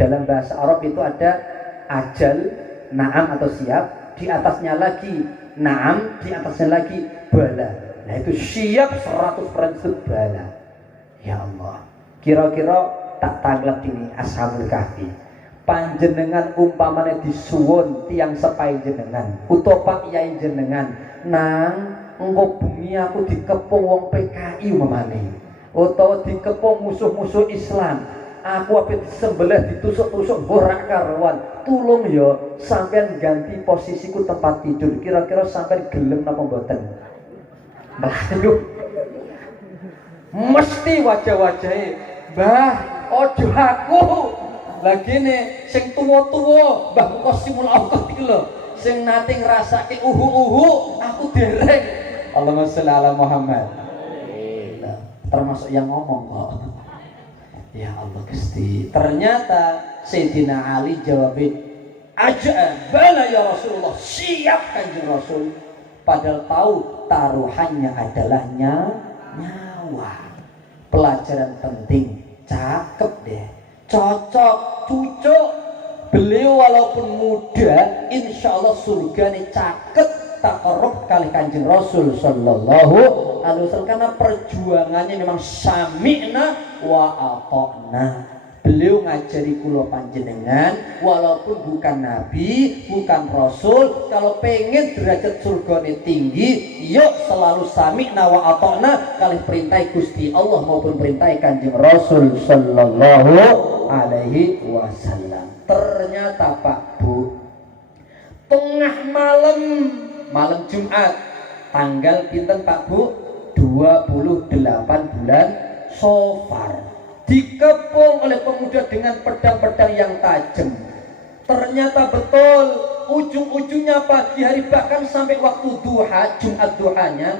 Dalam bahasa Arab itu ada ajal, naam atau siap, di atasnya lagi naam, di atasnya lagi bala. Nah itu siap 100% bala. Ya Allah, kira-kira tak tanglet ini Ashabul Kahfi. Panjenengan umpamane disuwun tiang sepai jenengan, utawa Pak Yai jenengan, nang engko bengi aku dikepung wong PKI umpamane, utawa dikepung musuh-musuh Islam. Aku ape disembelih ditusuk-tusuk ora karuan. Tulung ya sampean ganti posisiku tempat tidur. Kira-kira sampean gelem napa mboten? Aduh. Mesti wajah-wajahe, "Mbah, ojo aku." Lagi nih sing tuwa-tuwa Mbah Qasimul Awqaf iki lho, sing nate ngrasake uhu-uhu aku dereng. Allahumma sholli ala Muhammad. Termasuk yang ngomong kok. Ya Allah Gusti. Ternyata Sayyidina Ali jawabin, "Aja bala ya Rasulullah." Siap Kanjeng Rasul. Padahal tahu taruhannya adalah nyawa. Pelajaran penting, cakep deh, cocok, cucuk. Beliau walaupun muda, insya Allah surga nih cakep. Takarrub kali Kanjeng Rasul sallallahu alaihi wasallam, karena perjuangannya memang sami'na wa ata'na. Beliau ngajari kula panjenengan walaupun bukan nabi, bukan rasul, kalau pengen derajat surgane tinggi, yuk selalu sami'na wa ata'na kali perintah Gusti Allah maupun perintah Kanjeng Rasul sallallahu alaihi wasallam. Ternyata Pak Bu, tengah malam Jumat tanggal pinten Pak Bu? 28 bulan Safar, dikepung oleh pemuda dengan pedang-pedang yang tajam. Ternyata betul ujung-ujungnya pagi hari bahkan sampai waktu duha, Jumat duhanya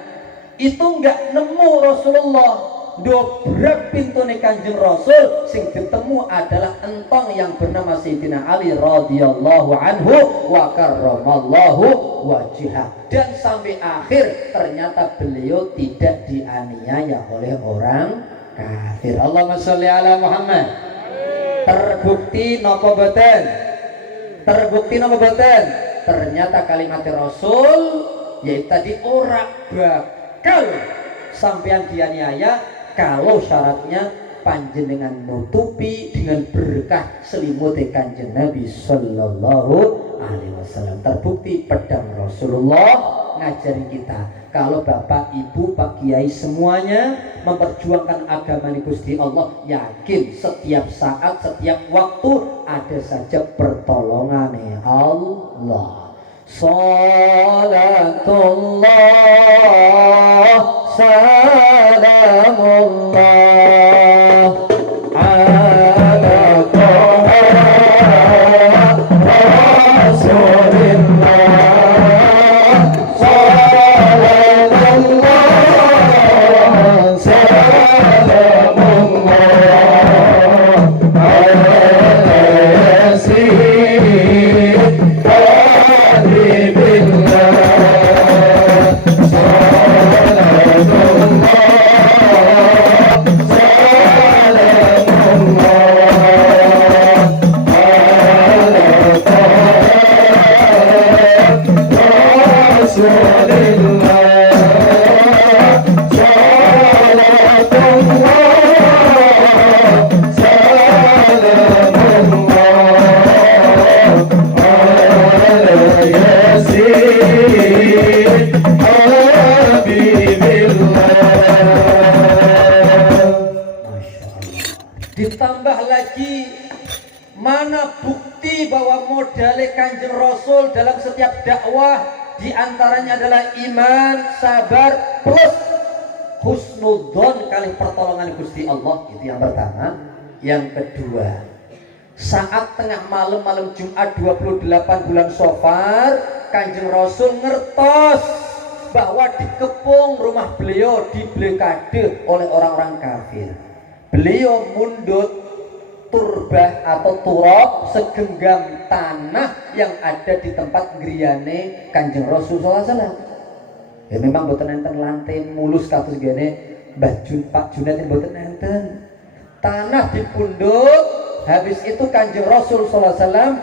itu nggak nemu Rasulullah. Dobrak pintune Kanjeng Rasul, sing ditemu adalah entong yang bernama Sayyidina Ali radhiyallahu anhu wa karramallahu wajhah. Dan sampai akhir ternyata beliau tidak dianiaya oleh orang kafir. Allahumma sholli ala Muhammad. Terbukti napa boten? Terbukti napa boten? Ternyata kalimat Rasul yaitu tadi ora bakal sampean dianiaya kalau syaratnya panjenengan nutupi dengan berkah selimut Kanjeng Nabi sallallahu alaihi wasallam. Terbukti pedang Rasulullah ngajari kita kalau Bapak, Ibu, Pak Kiai semuanya memperjuangkan agama Gusti Allah, yakin setiap saat, setiap waktu ada saja pertolongan Allah. Salatullah salamullah ala Rasulillah. Salamullah salamullah ala Yasin ditambah lagi mana bukti bahwa modalnya Kanjeng Rasul dalam setiap dakwah diantaranya adalah iman, sabar, plus husnudzon kali pertolongan Gusti Allah. Itu yang pertama. Yang kedua, saat tengah malam Jumat 28 bulan Safar, Kanjeng Rasul ngertos bahwa dikepung rumah beliau diblokade oleh orang-orang kafir. Beliau mundut turbah atau turab, segenggam tanah yang ada di tempat griyane Kanjeng Rasul SAW. Ya memang boten enten lantai mulus kados gene Pak Junaidt boten enten. Tanah dipundhut, habis itu Kanjeng Rasul SAW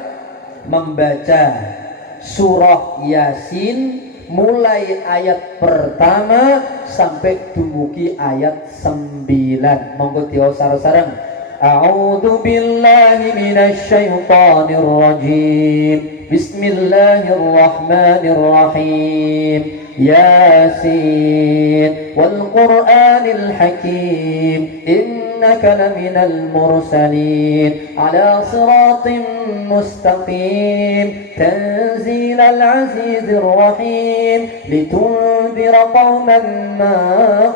membaca surah Yasin, mulai ayat pertama sampai dumugi ayat 9. Monggo tiwas sareng-sareng. A'udzu billahi minasy syaithanir rajim. Bismillahirrahmanirrahim. Yasin wal Qur'anil Hakim. إنك لمن المرسلين على صراط مستقيم تنزيل العزيز الرحيم لتنذر قوما ما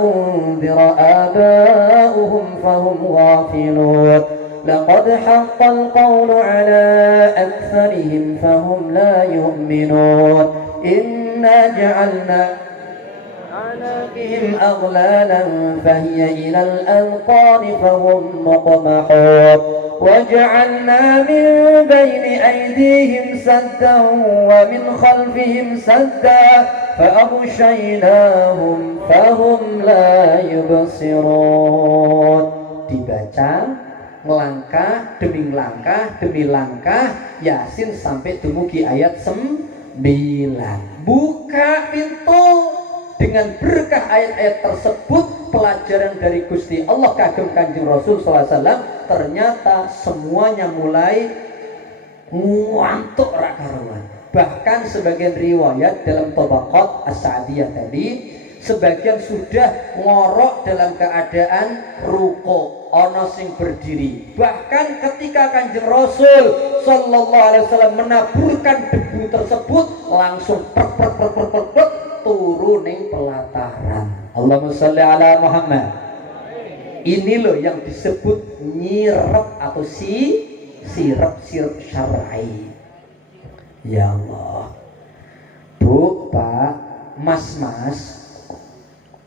أنذر آباؤهم فهم غافلون لقد حق القول على أكثرهم فهم لا يؤمنون إنا جعلنا أعناقهم أغلالا فهي إلى الأذقان فهم مقمحون وجعلنا من بين أيديهم سدا ومن خلفهم سدا فأغشيناهم فهم لا يبصرون. Dibaca langkah demi langkah Yasin sampai dumugi ayat 9. Buka pintu. Dengan berkah ayat-ayat tersebut, pelajaran dari Gusti Allah kagem Kanjeng Rasul SAW, ternyata semuanya mulai ngantuk ra karuan. Bahkan sebagian riwayat dalam Tabaqat As-Sa'diyah tadi, sebagian sudah ngorok dalam keadaan ruko, ono sing berdiri. Bahkan ketika Kanjeng Rasul sallallahu alaihi wasallam menaburkan debu tersebut, langsung turun ning pelataran. Allahumma sholli ala Muhammad. Ini loh yang disebut nyirep atau sirep syar'i. Ya Allah. Bu, Pak, Mas,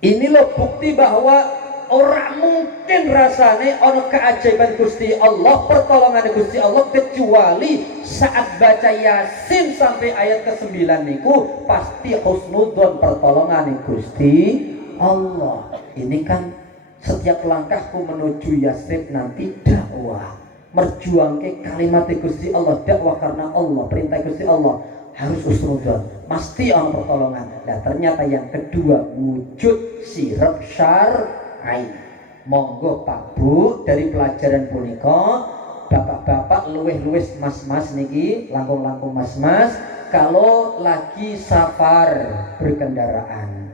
ini loh bukti bahwa orang mungkin rasanya ono keajaiban Gusti Allah, pertolongan Gusti Allah, kecuali saat baca Yasin sampai ayat ke-9 niku pasti husnudzon pertolongan Gusti Allah. Ini kan setiap langkahku menuju Yasin nanti dakwah, merjuangke kalimat Gusti Allah, dakwah karena Allah, perintah Gusti Allah, harus husnudzon, pasti ono pertolongan. Nah, ternyata yang kedua wujud sirep syar'i. Monggo Pak Bu, dari pelajaran punika bapak-bapak luweh-luweh mas-mas niki, langkung-langkung mas-mas, kalau lagi safar berkendaraan,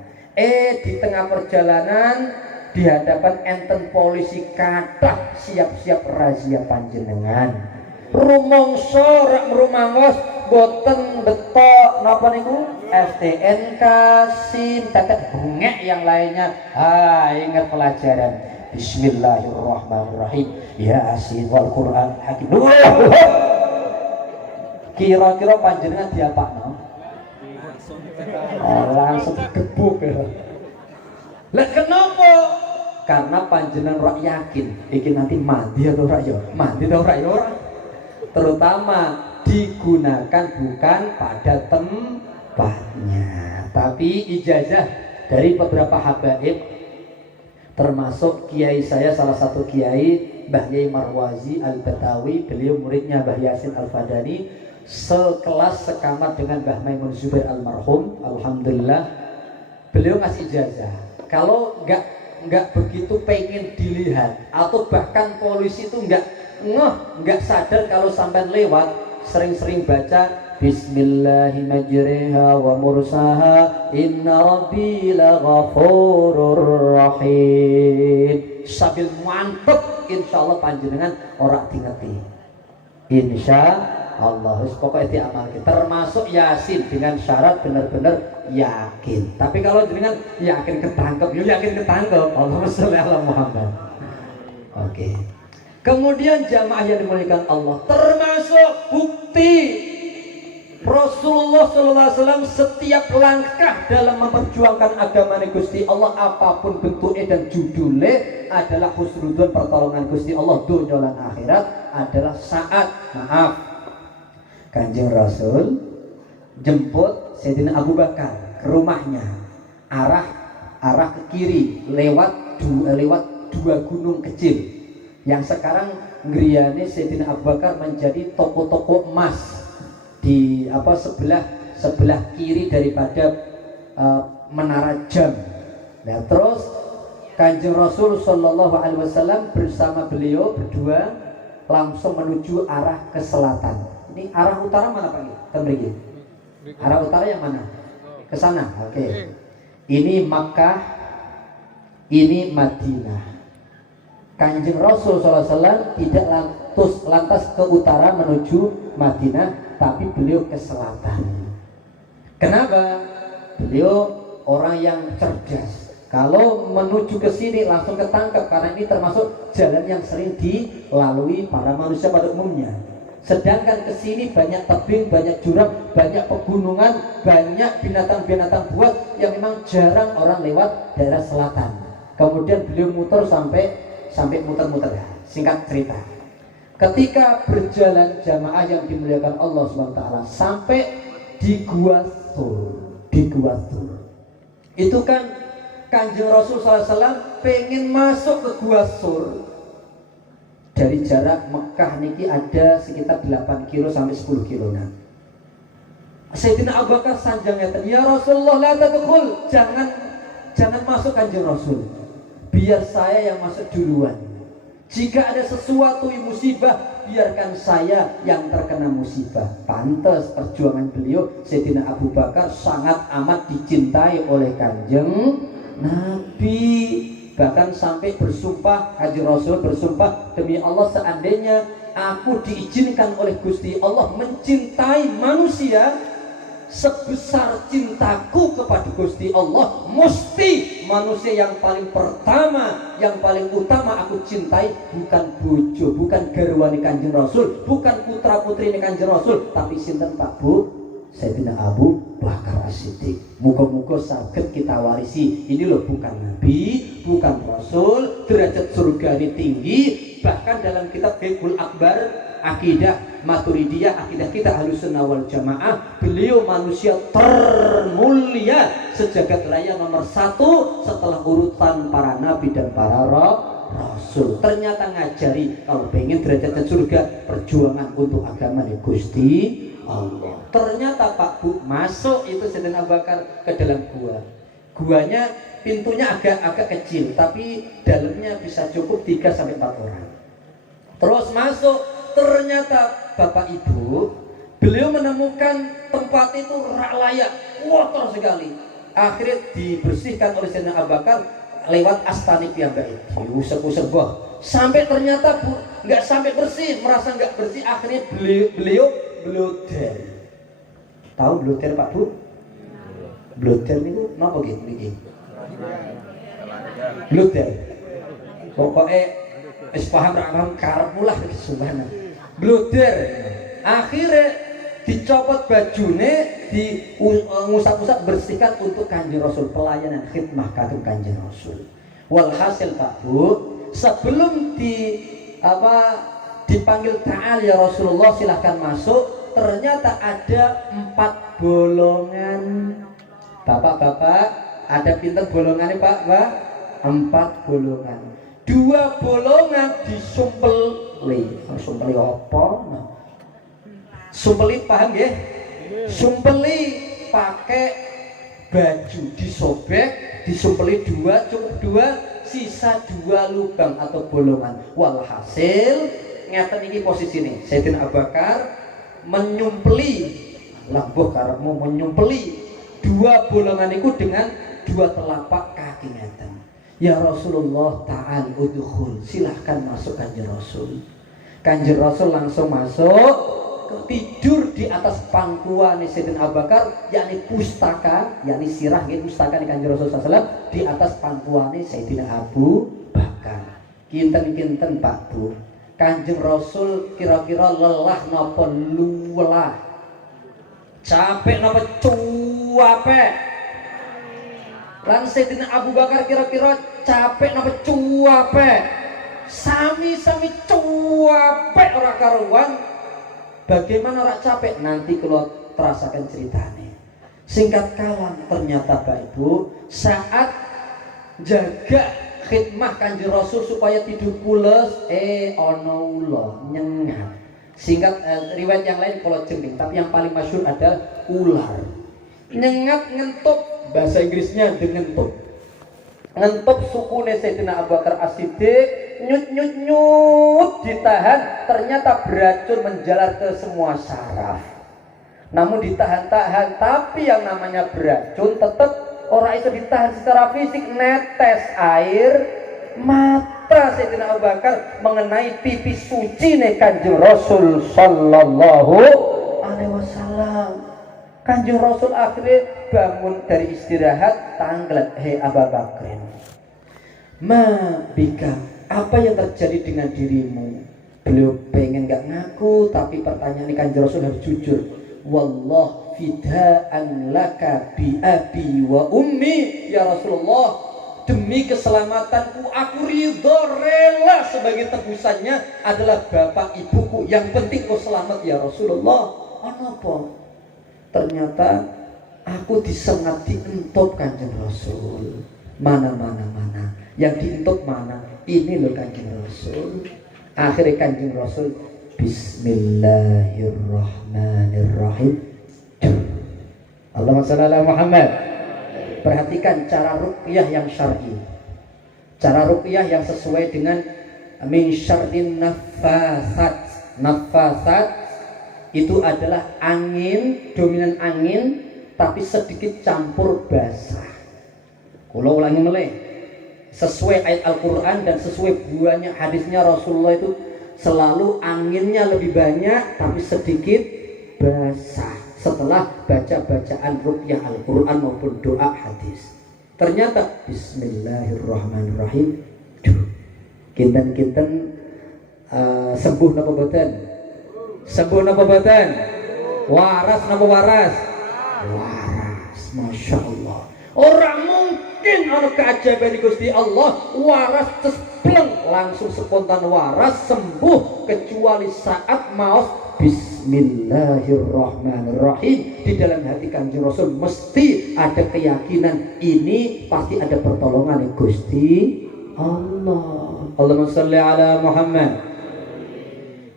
di tengah perjalanan di hadapan enten polisi kathah siap-siap razia panjenengan, rumangsa rak merumangos boten betok napa niku STNK, SIM, tetet bengek yang lainnya. Ingat pelajaran. Bismillahirrahmanirrahim. Yasin wal Qur'an Hakim. Kira-kira panjenengan diapakno? Langsung gebuk ya. Lah kenapa? Karena panjenengan rak yakin iki nanti mandi atau ora ya? Mandi atau ora ya ora? Terutama digunakan bukan pada tempatnya, tapi ijazah dari beberapa habaib, termasuk kiai saya, salah satu kiai Mbah Yai Marwazi Al-Batawi, beliau muridnya Mbah Yasin Al-Fadani, sekelas sekamar dengan Mbah Maimun Zubair almarhum. Alhamdulillah beliau ngasih ijazah. Kalau nggak begitu pengen dilihat, atau bahkan polisi itu nggak sadar kalau sampai lewat, sering-sering baca Bismillahirrahmanirrahim wa mursaha inna rabbi laghafurur rahim, sambil mantep insyaallah panjenengan ora tingeti. Insyaallah pokoknya diamalkan, termasuk Yasin dengan syarat benar-benar yakin. Tapi kalau jenengan yakin ketangkep, ya yakin ketangkep. Allahumma sholli ala Muhammad. Oke. Kemudian jamaah yang dimuliakan Allah, termasuk bukti Rasulullah SAW setiap langkah dalam memperjuangkan agama Gusti Allah, apapun bentuknya dan judulnya, adalah husnudzon pertolongan Gusti Allah dunia dan akhirat, adalah saat Kanjeng Rasul jemput Sayyidina Abu Bakar ke rumahnya, arah ke kiri lewat dua gunung kecil yang sekarang ngriyane Sayyidina Abu Bakar menjadi toko-toko emas di sebelah kiri daripada menara jam. Nah, terus Kanjeng Rasul Shallallahu Alaihi Wasallam bersama beliau berdua langsung menuju arah ke selatan. Ini arah utara mana Pak? Kan begini. Arah utara yang mana? Ke sana. Oke. Ini Makkah, ini Madinah. Kanjeng Rasul SAW tidak lantas ke utara menuju Madinah, tapi beliau ke selatan. Kenapa? Beliau orang yang cerdas. Kalau menuju ke sini langsung ketangkep, karena ini termasuk jalan yang sering dilalui para manusia pada umumnya. Sedangkan ke sini banyak tebing, banyak jurang, banyak pegunungan, banyak binatang-binatang buas yang memang jarang orang lewat daerah selatan. Kemudian beliau muter sampai muter-muter. Singkat cerita, ketika berjalan jamaah yang dimuliakan Allah SWT sampai di Gua Thur, itu kan Kanjeng Rasul SAW pengen masuk ke Gua Thur. Dari jarak Mekah niki ada sekitar 8 kilo sampai 10 kilo. Sayyidina Abu Bakar sanjang ngeten, ya Rasulullah la tadkhul, jangan masuk Kanjeng Rasul. Biar saya yang masuk duluan. Jika ada sesuatu yang musibah, biarkan saya yang terkena musibah. Pantas perjuangan beliau Sayyidina Abu Bakar sangat amat dicintai oleh Kanjeng Nabi. Bahkan sampai bersumpah, Kanjeng Rasul bersumpah, demi Allah seandainya aku diizinkan oleh Gusti Allah mencintai manusia sebesar cintaku kepada Gusti Allah, mesti manusia yang paling pertama, yang paling utama aku cintai bukan bojo, bukan garwane Kanjeng Rasul, bukan putra putri Kanjeng Rasul, tapi sinten Pak Bu? Sayyidina Abu Bakar As-Siddiq. Muga-muga saged kita warisi. Ini loh, bukan nabi, bukan rasul, derajat surga ini tinggi. Bahkan dalam kitab Fiqhul Akbar, akidah Maturidiyah, akidah kita Ahlussunnah wal Jamaah, beliau manusia termulia sejagat raya nomor 1 setelah urutan para nabi dan para rasul. Ternyata ngajari kalau pengen derajat surga, perjuangan untuk agama di Gusti Allah. Ternyata Pak Bu masuk itu Sayyidina Abu Bakar ke dalam gua. Guanya pintunya agak kecil, tapi dalamnya bisa cukup 3 sampai 4 orang. Terus masuk, ternyata Bapak Ibu, beliau menemukan tempat itu rak layak, kotor sekali. Akhirnya dibersihkan oleh Sayyidina Abu Bakar lewat astani piyambake. Diusap-usap boh. Sampai ternyata Bu nggak sampai bersih, merasa nggak bersih, akhirnya beliau bloder. Tahu bloder Pak Bu? Bloder niku napa nggih niki? Bloder. Pokoknya wis paham ra paham karepmu lah subhanallah. Bloder. Akhirnya dicopot bajune, ngusap-usap bersihkan untuk Kanjeng Rasul, pelayanan khidmah kagem Kanjeng Rasul. Walhasil Pak Bu, sebelum dipanggil ta'al ya Rasulullah silahkan masuk, ternyata ada 4 bolongan. Bapak-bapak, ada pinter bolongannya Pak? 4 bolongan. 2 bolongan disumpeli. Sumpeli apa? Sumpeli paham ya? Sumpeli pakai baju disobek, disumpeli 2, cukup 2, sisa 2 lubang atau bolongan. Walhasil ngeten iki posisine Sayyidina Abu Bakar menyumpeli, lambuh karepmu menyumpeli 2 bolongan itu dengan 2 telapak kaki ngeten. Ya Rasulullah ta'al udkhul, silahkan masuk Kanjeng Rasul. Kanjeng Rasul langsung masuk, tidur di atas pangkuan Sayyidina Abu Bakar, yakni pustaka, yakni sirah nggih pustaka Kanjeng Rasul sallallahu di atas pangkuan Sayyidina Abu Bakar. Kinten-kinten Pak Bu, Kanjeng Rasul kira-kira lelah napa lulah, capek napa cuapek. Lan Sayyidina Abu Bakar kira-kira capek napa cuapek. Sami-sami cuapek ora karuan. Bagaimana rak capek? Nanti kalau terasakan ceritanya. Singkat kalam, ternyata Pak Ibu saat jaga khidmah Kanjeng Rasul supaya tidur pules, ono ulo nyengat. Singkat riwayat yang lain kalau jengking, tapi yang paling masyhur adalah ular. Nyengat ngentuk bahasa Inggrisnya dengan ngentop sukune Sayyidina Abu Bakar As-Siddiq, nyut ditahan, ternyata beracun menjalar ke semua saraf. Namun ditahan-tahan, tapi yang namanya beracun tetap orang itu ditahan secara fisik, netes air mata Sayyidina Abu Bakar mengenai pipi suci nih Kanjeng Rasul sallallahu alaihi wasallam. Kanjeng Rasul akhirnya bangun dari istirahat, tanglet, hei Abu Bakar, ma bika, apa yang terjadi dengan dirimu? Beliau pengen gak ngaku, tapi pertanyaan Kanjeng Rasul harus jujur. Wallah fida'an laka bi abi wa ummi ya Rasulullah, demi keselamatanku aku ridho rela sebagai tebusannya adalah bapak ibuku, yang penting kau selamat ya Rasulullah. Apa? Ternyata aku disengat dientop Kanjeng Rasul. Mana yang dientop mana? Ini loh Kanjeng Rasul. Akhirnya Kanjeng Rasul Bismillahirrahmanirrahim. Allahumma shalli ala Muhammad. Perhatikan cara ruqyah yang syar'i, cara ruqyah yang sesuai dengan min syarrin nafasat itu adalah angin, dominan angin tapi sedikit campur basah. Kalau ulangi meleh, sesuai ayat Al-Quran dan sesuai buahnya hadisnya Rasulullah itu selalu anginnya lebih banyak tapi sedikit basah setelah baca-bacaan ruqyah Al-Quran maupun doa hadis. Ternyata Bismillahirrahmanirrahim, kinten-kinten sembuh napa boten? Sembuh napa boten? Waras napa waras? Waras, Masya Allah. Orang mungkin ana keajaiban Gusti Allah waras cespleng langsung spontan waras sembuh, kecuali saat maos Bismillahirrahmanirrahim. Di dalam hati Kanjeng Rasul mesti ada keyakinan ini pasti ada pertolongan Gusti Allah. Allahumma sholli ala Muhammad.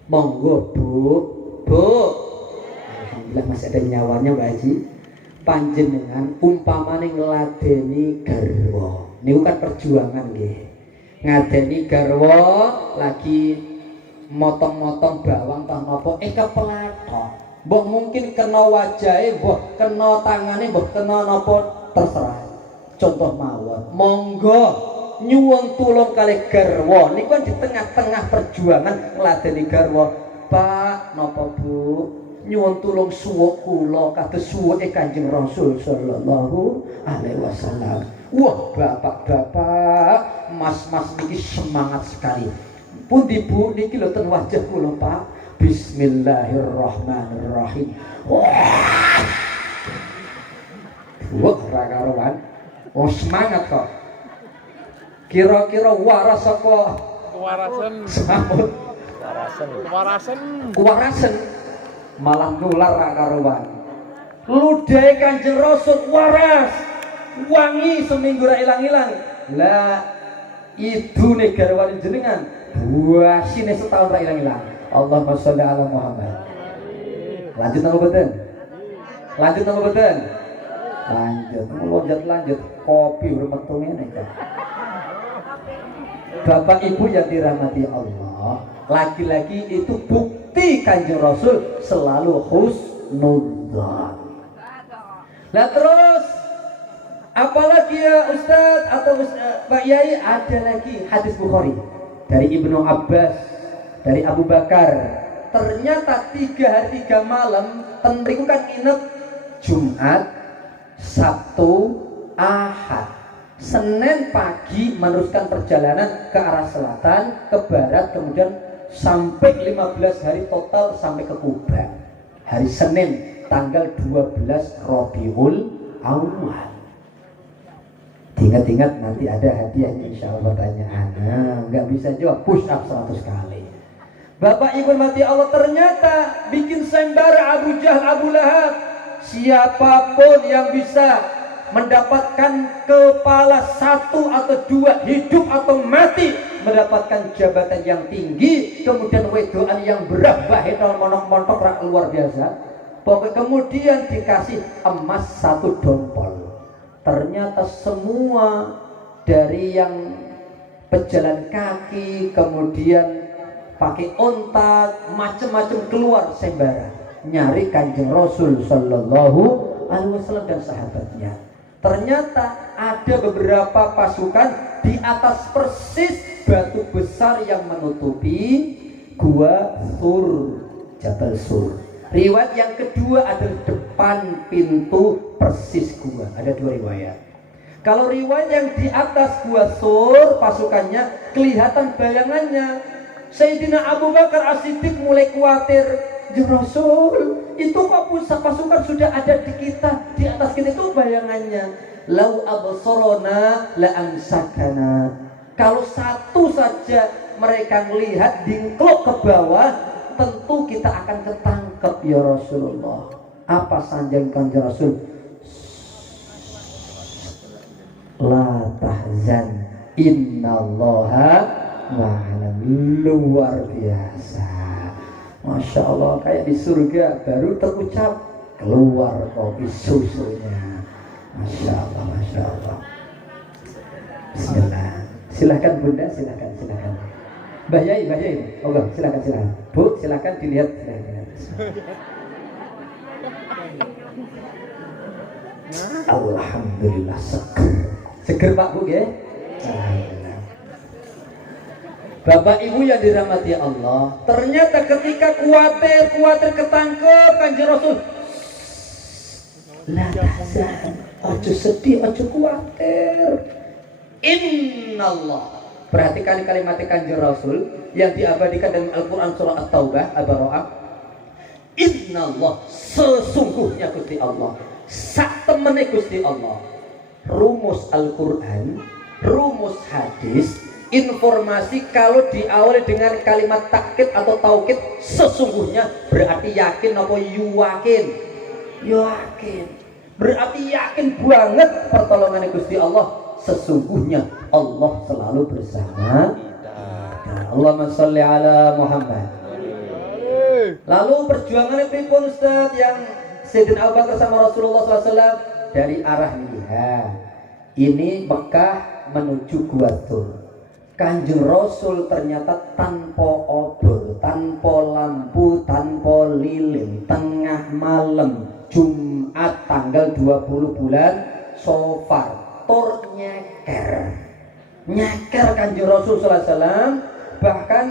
Monggo Bu, alhamdulillah masih ada nyawanya Mbak Haji. Panjenengan umpamane ngladeni garwa niku kan perjuangan nggih. Ngadeni garwa lagi motong-motong bawang tah napa kepelathok. Mbok mungkin kena wajahe, mbok kena tangane, mbok kena napa terserah. Contoh mawon. Monggo nyuwun tulung kalih garwa niku kan di tengah-tengah perjuangan ngladeni garwa. Pak napa Bu, nyuwun tulung suwuk kula kados suwuke Kanjeng Rasul sallallahu alaihi wasallam. Wah, bapak-bapak, mas-mas niki semangat sekali. Pundi Bu niki lho ten wajah kula Pak. Bismillahirrahmanirrahim. Wah, ora karuan. Oh semangat kok. Kira-kira waras apa? Kewarasan. Samut. Kewarasan. Malah nular ra karuan. Ludahe Kanjeng Rasul waras. Wangi seminggu ra ilang-ilang. Lah idune garwane jenengan buasine setahun ra ilang-ilang. Allahumma sholli ala Muhammad. Lanjut napa boten? Lanjut napa boten? Lanjut kopi metu ngene kok. Bapak Ibu yang dirahmati Allah, lagi-lagi itu bukti Kanjeng Rasul selalu husnudzan. Nah terus apalagi ya Ustadz atau Pak Yai, ada lagi hadis Bukhari dari Ibnu Abbas, dari Abu Bakar. Ternyata 3 hari 3 malam tentriku kan nginep Jumat, Sabtu, Ahad. Senin pagi meneruskan perjalanan ke arah selatan, ke barat, kemudian sampai 15 hari total sampai ke Kuba. Hari Senin tanggal 12 Rabiul Awal. Ingat-ingat nanti ada hadiah insya Allah pertanyaan. Nggak bisa jawab, push up 100 kali. Bapak Ibu mati Allah, ternyata bikin sayembara Abu Jahal, Abu Lahab. Siapapun yang bisa mendapatkan kepala 1 atau 2, hidup atau mati, mendapatkan jabatan yang tinggi, kemudian wedoan yang berat, bahaya monok-monok luar biasa. Pokoknya kemudian dikasih emas 1 dompol. ternyata semua dari yang pejalan kaki, kemudian pakai onta, macam-macam keluar sembara nyari Kanjeng Rasul Sallallahu Alaihi Wasallam dan sahabatnya. Ternyata ada beberapa pasukan di atas persis batu besar yang menutupi gua Sur, Jabal Sur. Riwayat yang kedua adalah depan pintu persis gua. Ada dua riwayat. Kalau riwayat yang di atas gua Sur pasukannya kelihatan bayangannya. Sayyidina Abu Bakar As-Siddiq mulai khawatir, "Ya Rasul, itu kok pasukan sudah ada di kita, di atas kita itu bayangannya. Lau absorona la amsakana." Kalau satu saja mereka melihat dingklok ke bawah, tentu kita akan ketangkep ya Rasulullah. Apa sanjang Kanjeng Rasul? La tahzan, innallaha ma'ana. Luar biasa, Masya Allah, kayak di surga baru terucap keluar kopi susunya. Masya Allah, Masya Allah. Bismillah. Silakan Bunda, silakan. Mbah Yai. Oh, silakan. Bu, silakan dilihat. Alhamdulillah, seger Pak Bu ya. Bapak Ibu yang dirahmati Allah, ternyata ketika khawatir ketangkep Kanjeng Rasul, la tahzan, ojo sedih, ojo khawatir. Innallah. Perhatikan kalimat Kanjeng Rasul yang diabadikan dalam Al-Quran surah At-Taubah, Al-Bara'ah. Innallah, sesungguhnya Gusti Allah, sak temene Gusti Allah. Rumus Al-Quran, rumus hadis, informasi kalau diawali dengan kalimat takkid atau taukid, sesungguhnya berarti yakin apa yakin. Berarti yakin banget pertolongan Gusti Allah. Sesungguhnya Allah selalu bersama kita. Allahumma sholli ala Muhammad. Lalu perjuangan pripun Ustaz yang Sayyidina Abu Bakar sama Rasulullah SAW dari arah ini Mekah menuju Gua Tur. Kanjeng Rasul ternyata tanpa obor, tanpa lampu, tanpa lilin, tengah malam Jumat tanggal 20 bulan Safar, tur nyeker Kanjeng Rasul sallallahu alaihi wasallam, bahkan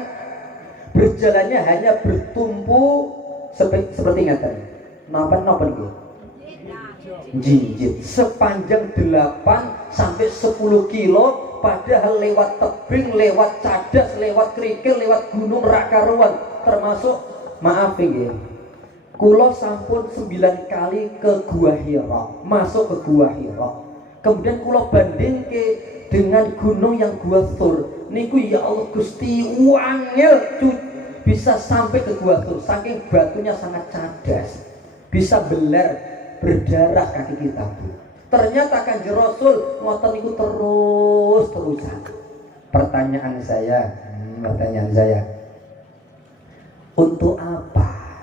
berjalannya hanya bertumpu seperti ngaten. Napa gitu? Jinjit sepanjang 8 sampai 10 kilo. Padahal lewat tebing, lewat cadas, lewat kerikil, lewat gunung rakaruan, termasuk maaf ya, kulo sampun 9 kali ke Gua Hira, masuk ke Gua Hira. Kemudian kulo banding dengan gunung yang Gua Tur. Niku ya Allah Gusti wangel bisa sampai ke Gua Tur, saking batunya sangat cadas, bisa berdarah kaki kita. Ternyata Kanjeng Rasul ngoten niku terusan. Pertanyaan saya, untuk apa?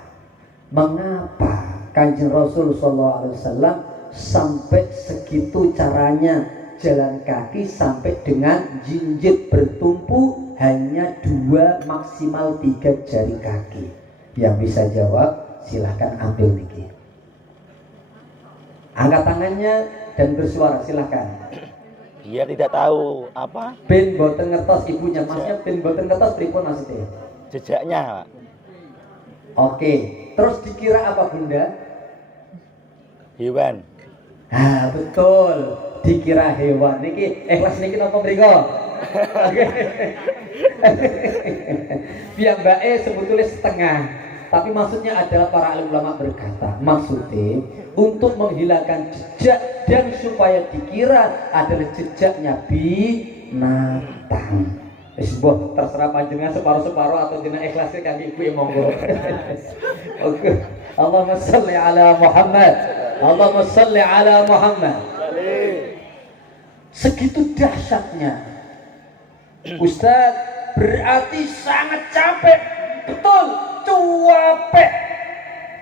Mengapa Kanjeng Rasul sallallahu alaihi wasallam sampai segitu caranya jalan kaki sampai dengan jinjit bertumpu hanya 2 maksimal 3 jari kaki? Yang bisa jawab silahkan ambil niki. Angkat tangannya dan bersuara, silahkan. Dia tidak tahu apa. Ben boten ngertos ibunya, maksudnya ben boten ngertos pripun maksudnya? Jejaknya, Pak. Oke, terus dikira apa Bunda? Hewan. Betul, dikira hewan. Niki ikhlas niki napa mriko? Piyambake sebetulnya setengah. Tapi maksudnya adalah para alim ulama berkata, maksudnya untuk menghilangkan jejak dan supaya dikira adalah jejaknya binatang. Boh, terserah panjenengan separuh-separuh atau jenengan ikhlasnya kan ibu yang monggo. Oke. Allahumma sholli ala Muhammad. Allahumma sholli ala Muhammad. Segitu dahsyatnya. Ustaz, berarti sangat capek. Betul, capek.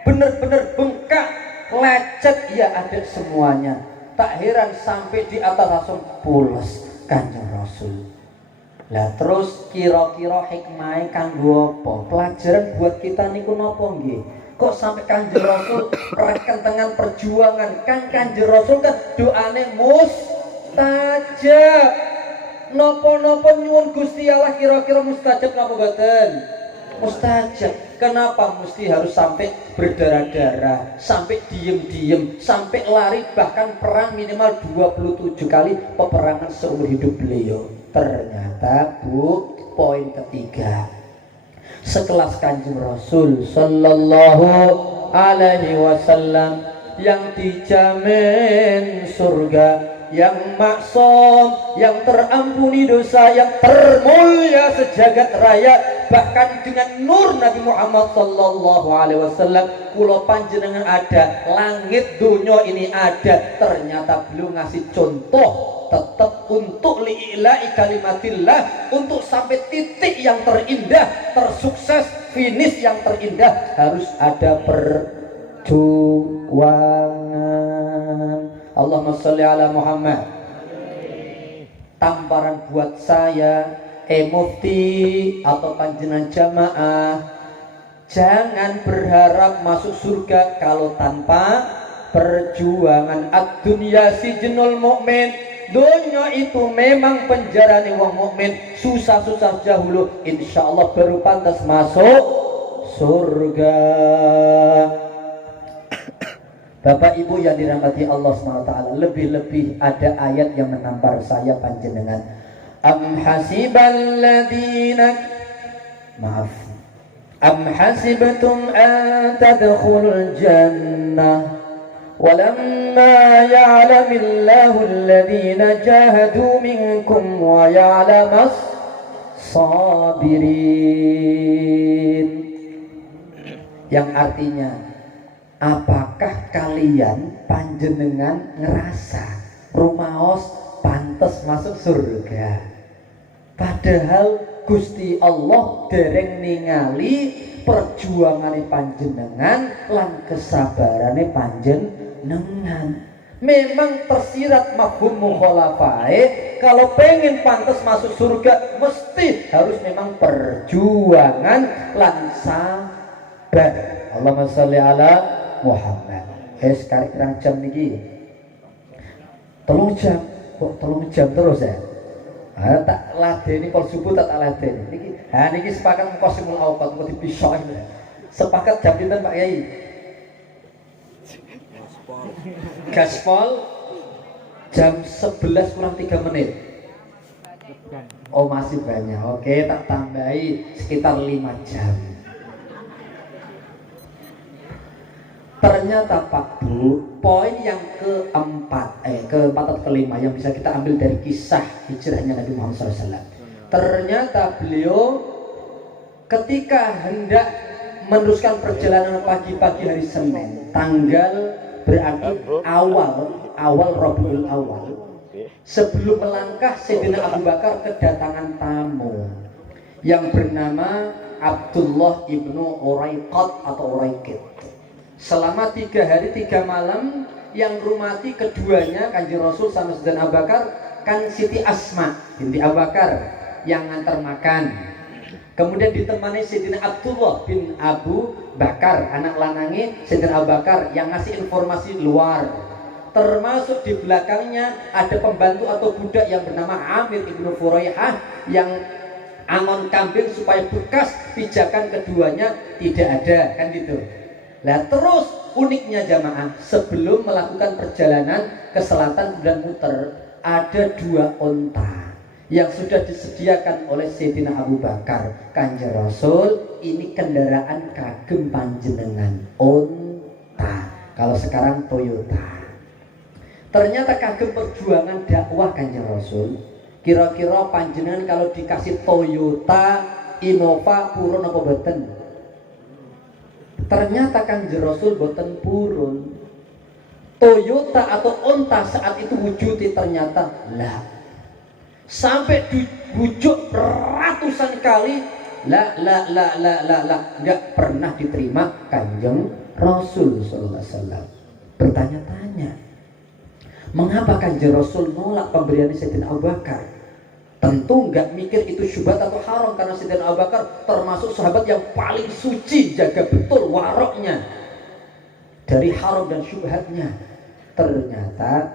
Bener-bener bengkak, lecet, ya ada semuanya. Tak heran sampai di atas langsung pules Kanjeng Rasul. Lah terus kira-kira hikmahnya kanggo apa? Pelajaran buat kita niku napa nggih? Kok sampai Kanjeng Rasul rekan dengan perjuangan? Kan Kanjeng Rasul kan doane mustajab. Napa-napa nyuwun Gusti Allah kira-kira mustajab napa mboten? Mustajab. Kenapa mesti harus sampai berdarah-darah, sampai diem-diem, sampai lari, bahkan perang minimal 27 kali peperangan seumur hidup beliau? Ternyata poin ketiga, sekelas Kanjeng Rasul sallallahu alaihi wasallam yang dijamin surga, yang maksum, yang terampuni dosa, yang termulia sejagat raya, bahkan dengan nur Nabi Muhammad sallallahu alaihi wasallam. Kula panjenengan ada, langit dunia ini ada. Ternyata beliau ngasih contoh tetap untuk li'ila'i kalimatillah, untuk sampai titik yang terindah, tersukses, finish yang terindah, harus ada perjuangan. Allahumma sholli ala Muhammad. Tamparan buat saya, mufti atau panjenengan jamaah, jangan berharap masuk surga kalau tanpa perjuangan. Ad-dunya sijnul mukmin. Dunia itu memang penjarane wong mukmin, susah-susah dahulu, insyaallah baru pantas masuk surga. Bapak Ibu yang dirahmati Allah SWT, lebih-lebih ada ayat yang menampar saya panjenengan. Am hasibal ladina, maaf, am hasibtum an tadkhulul jannah walamma ya'lamillahu alladhina jahadu minkum wa ya'lamas sabirin. Yang artinya, apakah kalian panjenengan ngerasa rumaos pantes masuk surga? Padahal Gusti Allah dereng ningali perjuangane panjenengan lan kesabarane panjenengan. Memang tersirat mafhum mukhalafae, kalau pengen pantas masuk surga mesti harus memang perjuangan lan sabar. Allahumma sholli ala Muhammad. Sekarang jam niki 3 jam, kok 3 jam terus ya? Tak ladeni pol subuh tak ladeni. Niki sepakat qasimul awqat mau dipisah ini. Sepakat jam pinten Pak Yai? Gaspol jam 11 kurang 3 menit. Oh masih banyak. Oke, tak tambahi sekitar 5 jam. Ternyata Pak Bu, poin yang keempat atau kelima yang bisa kita ambil dari kisah hijrahnya Nabi Muhammad SAW. Ternyata beliau ketika hendak meneruskan perjalanan pagi-pagi hari Senin, tanggal berarti awal Rabiul Awal, sebelum melangkah Sayyidina Abu Bakar kedatangan tamu yang bernama Abdullah ibnu Uraiqat atau Uraiqit. Selama 3 hari 3 malam yang rumati keduanya Kanjeng Rasul sama Sayyidina Abu Bakar kan Siti Asma binti Abu Bakar yang ngantar makan. Kemudian ditemani Sayyidina Abdullah bin Abu Bakar, anak lanangi Sayyidina Abu Bakar yang ngasih informasi luar. Termasuk di belakangnya ada pembantu atau budak yang bernama Amir ibnu Furaihah yang angon kambing supaya bekas pijakan keduanya tidak ada, kan gitu. Nah terus uniknya jamaah, sebelum melakukan perjalanan ke selatan dan muter, ada 2 onta yang sudah disediakan oleh Sayyidina Abu Bakar. Kanjeng Rasul, ini kendaraan kagem panjenengan, onta. Kalau sekarang Toyota. Ternyata kagem perjuangan dakwah Kanjeng Rasul. Kira-kira panjenengan kalau dikasih Toyota Innova purun apa boten? Ternyata Kanjeng Rasul boten purun. Toyota atau onta saat itu wujudnya ternyata lah. Sampai dibujuk ratusan kali la nggak pernah diterima Kanjeng Rasul sallallahu alaihi wasallam. Bertanya-tanya, Mengapa Kanjeng Rasul nolak pemberian Sayyidina Abu Bakar? Tentu nggak mikir itu syubhat atau haram, karena Sayyidina Abu Bakar termasuk sahabat yang paling suci, jaga betul waroknya dari haram dan syubhatnya. Ternyata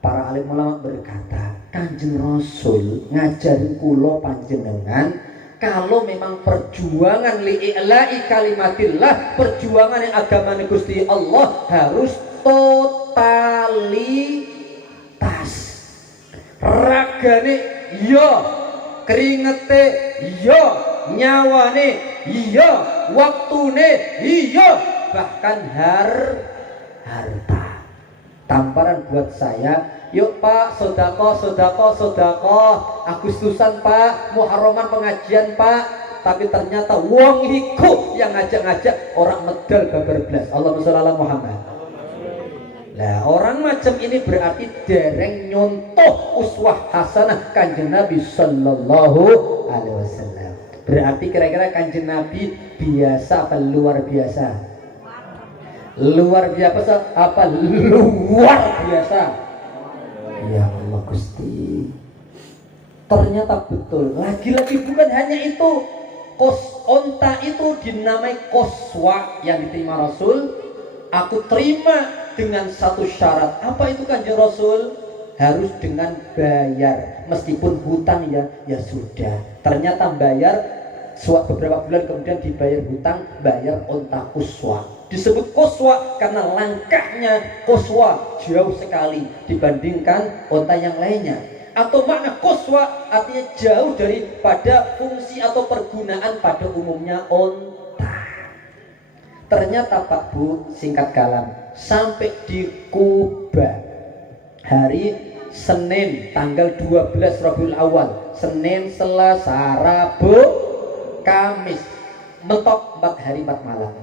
para alim ulama berkata, Kanjeng Rasul ngajarin kula panjenengan, kalau memang perjuangan li'i'la'i kalimatillah, perjuangan yang agama Gusti Allah harus totalitas. Ragane iya, keringete iya, nyawane iya, waktune iya, bahkan harta. Tamparan buat saya, yuk Pak, sodako, Agustusan Pak, Muharraman pengajian Pak. Tapi ternyata wong iku yang ngajak-ngajak orang medal babar blas. Allahumma sholli ala Muhammad. Nah, orang macam ini berarti dereng nyontoh uswah hasanah Kanjeng Nabi sallallahu alaihi wasallam. Berarti kira-kira Kanjeng Nabi biasa apa luar biasa? Luar biasa apa luar biasa? Ya Allah Gusti. Ternyata betul. Lagi-lagi bukan hanya itu. Onta itu dinamai koswa yang diterima Rasul. Aku terima dengan satu syarat. Apa itu Kanjeng Rasul? Harus dengan bayar. Meskipun hutang ya sudah. Ternyata bayar beberapa bulan kemudian dibayar hutang, bayar onta kuswa. Disebut koswa karena langkahnya koswa jauh sekali dibandingkan onta yang lainnya. Atau makna koswa artinya jauh daripada fungsi atau pergunaan pada umumnya onta. Ternyata Pak Bu, singkat kalam, sampai di Kuba hari Senin tanggal 12 Rabiul Awal, Senin, Selasa, Rabu, Kamis, mentok 4 hari 4 malam.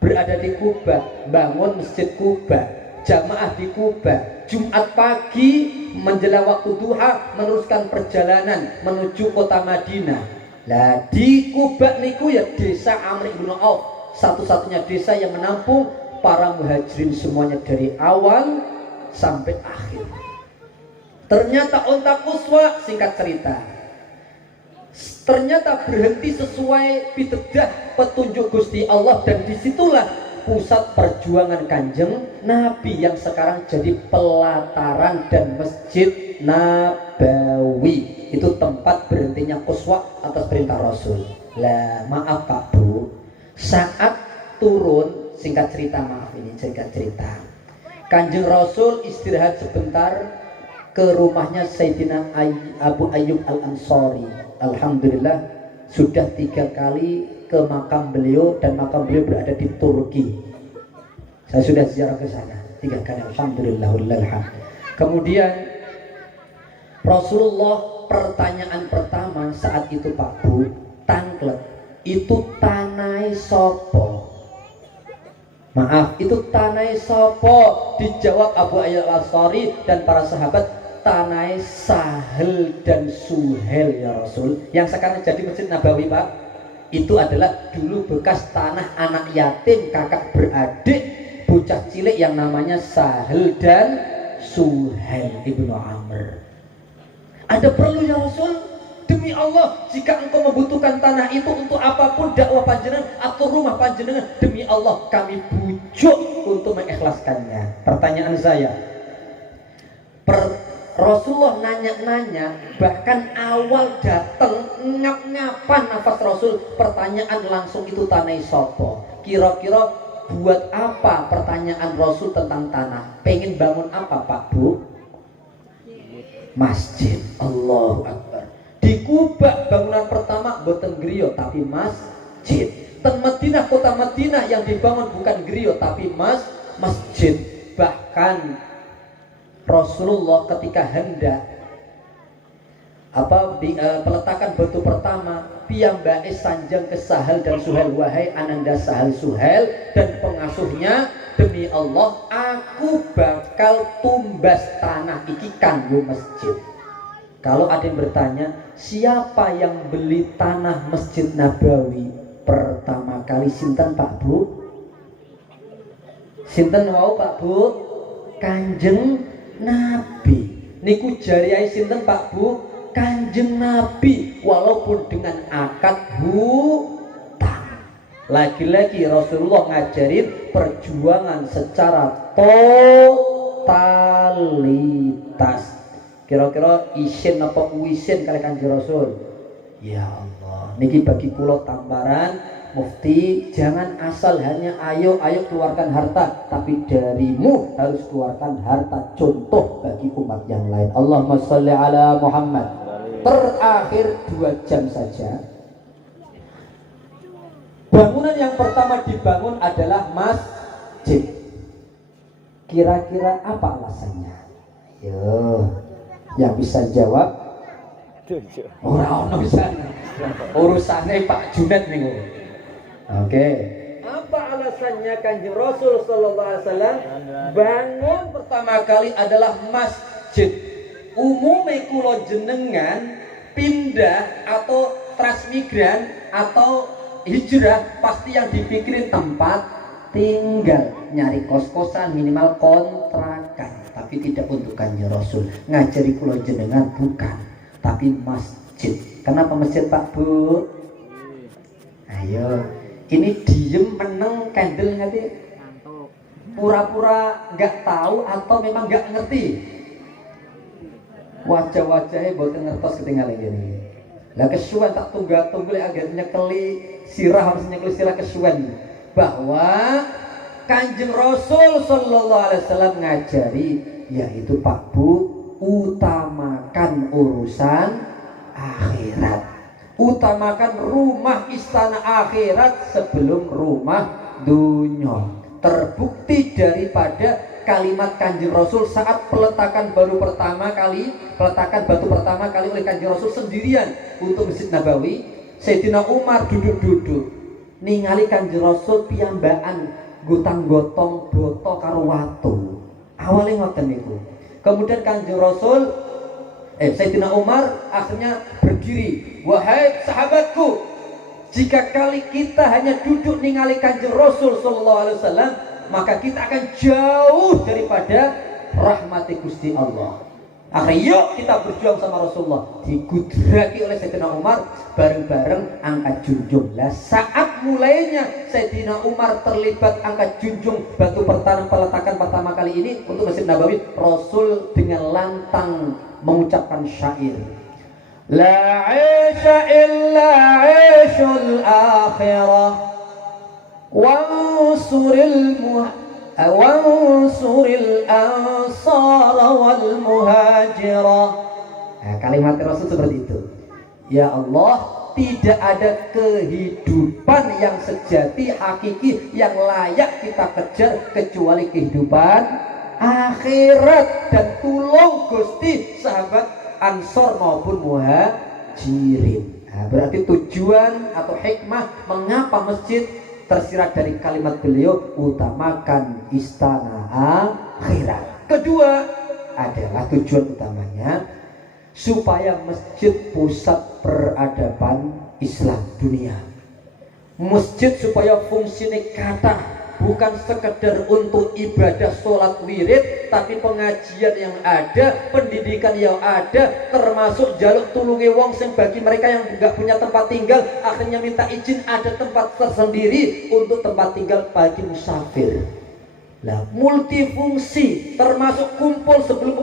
Berada di Kuba, bangun masjid Kuba, jamaah di Kuba, Jumat pagi menjelang waktu duha meneruskan perjalanan menuju kota Madinah. Lah di Kuba niku ya desa Amr bin Auf, satu-satunya desa yang menampung para muhajirin semuanya dari awal sampai akhir. Ternyata onta kuswa, singkat cerita, ternyata berhenti sesuai pitedah petunjuk Gusti Allah, dan disitulah pusat perjuangan Kanjeng Nabi yang sekarang jadi pelataran dan Masjid Nabawi. Itu tempat berhentinya kuswa atas perintah Rasul. Lah maaf Pak Bu, saat turun, singkat cerita, maaf ini singkat cerita, Kanjeng Rasul istirahat sebentar ke rumahnya Sayyidina Abu Ayyub Al-Ansari. Alhamdulillah sudah 3 kali ke makam beliau, dan makam beliau berada di Turki. Saya sudah ziarah ke sana 3 kali. Alhamdulillah. Kemudian Rasulullah, pertanyaan pertama saat itu Pak Bu, tangklet itu tanai sopo? Maaf, itu tanai sopo? Dijawab Abu Ayyub Al-Ansari dan para sahabat, tanai Sahel dan Suhel ya Rasul. Yang sekarang jadi Masjid Nabawi Pak, itu adalah dulu bekas tanah anak yatim kakak beradik bocah cilik yang namanya Sahel dan Suhel ibnu Amr. Ada perlu ya Rasul? Demi Allah, jika engkau membutuhkan tanah itu untuk apapun dakwah panjenengan atau rumah panjenengan, demi Allah kami bujuk untuk mengikhlaskannya. Pertanyaan saya, Rasulullah nanya-nanya, bahkan awal datang ngap-ngapan nafas Rasul, pertanyaan langsung itu tanai sopo. Kira-kira buat apa pertanyaan Rasul tentang tanah? Pengen bangun apa Pak Bu? Masjid. Allahu Akbar. Di Kuba bangunan pertama boten griya tapi masjid. Ten Madinah, kota Madinah yang dibangun bukan griya tapi masjid. Bahkan Rasulullah ketika hendak peletakan batu pertama, piyambake sanjang ke Sahel dan Suhel, wahai ananda Sahel Suhel dan pengasuhnya, demi Allah aku bakal tumbas tanah iki kanggo masjid. Kalau ada yang bertanya, siapa yang beli tanah Masjid Nabawi pertama kali? Sinten Pak Bu? Sinten wau Pak Bu? Kanjeng Nabi. Niku jariah sinten Pak Bu? Kanjeng Nabi, walaupun dengan akad hutang. Lagi-lagi Rasulullah ngajarin perjuangan secara totalitas. Kira-kira isin apa uisin kali Kanjeng Rasul? Ya Allah, niki bagi kula tambaran Mufti, jangan asal hanya ayo keluarkan harta, tapi darimu harus keluarkan harta contoh bagi umat yang lain. Allahumma sholli ala Muhammad. Terakhir 2 jam saja. Bangunan yang pertama dibangun adalah masjid. Kira-kira apa alasannya? Yo, yang bisa jawab? Orang bisa. Urusannya Pak Junet nih. Oke. Apa alasannya Kanjeng Rasul sallallahu alaihi wasallam bangun pertama kali adalah masjid? Umumnya kula jenengan pindah atau transmigran atau hijrah pasti yang dipikirin tempat tinggal, nyari kos-kosan minimal kontrakan, tapi tidak untuk Kanjeng Rasul. Ngajari kula jenengan bukan, tapi masjid. Kenapa masjid Pak Bu? Ayo. Ini diem meneng candle ngerti? Pura-pura nggak tahu atau memang nggak ngerti? Wajah-wajahnya boten ngertos ketinggalan gini. Lah kesuwen tak tunggal-tunggal agak nyekeli sirah, harus nyekeli sirah kesuwen bahwa Kanjeng Rasul sallallahu alaihi wasallam ngajari yaitu Pak Bu, utamakan urusan akhirat. Utamakan rumah istana akhirat sebelum rumah dunia. Terbukti daripada kalimat Kanjeng Rasul saat peletakan batu pertama kali oleh Kanjeng Rasul sendirian untuk Masjid Nabawi. Sayyidina Umar duduk-duduk ningali Kanjeng Rasul piyambakan gotang-gotong boto karo watu. Awale ngoten niku. Kemudian Kanjeng Rasul Sayyidina Umar akhirnya berdiri. Wahai sahabatku, jika kali kita hanya duduk ningali Kanjeng Rasul sallallahu alaihi wasallam, maka kita akan jauh daripada rahmati Gusti Allah. Akhirnya yuk kita berjuang sama Rasulullah. Digudraki oleh Sayyidina Umar bareng-bareng angkat junjung. Lah saat mulainya Sayyidina Umar terlibat angkat junjung batu peletakan pertama kali ini untuk Masjid Nabawi, Rasul dengan lantang mengucapkan syair. La 'aisha illa 'aishul akhirah wansuril ansar wal muhajirah. Kalimat Rasul seperti itu. Ya Allah, tidak ada kehidupan yang sejati, hakiki, yang layak kita kejar kecuali kehidupan akhirat. Dan tulung Gusti sahabat Ansor maupun Muhajirin. Berarti tujuan atau hikmah mengapa masjid tersirat dari kalimat beliau, utamakan istana akhirat. Kedua adalah tujuan utamanya supaya masjid pusat peradaban Islam dunia. Masjid supaya fungsinya kata bukan sekedar untuk ibadah sholat wirid, tapi pengajian yang ada, pendidikan yang ada, termasuk jaluk tulungi wong sing bagi mereka yang nggak punya tempat tinggal, akhirnya minta izin ada tempat tersendiri untuk tempat tinggal bagi musafir. Nah, multifungsi, termasuk kumpul sebelum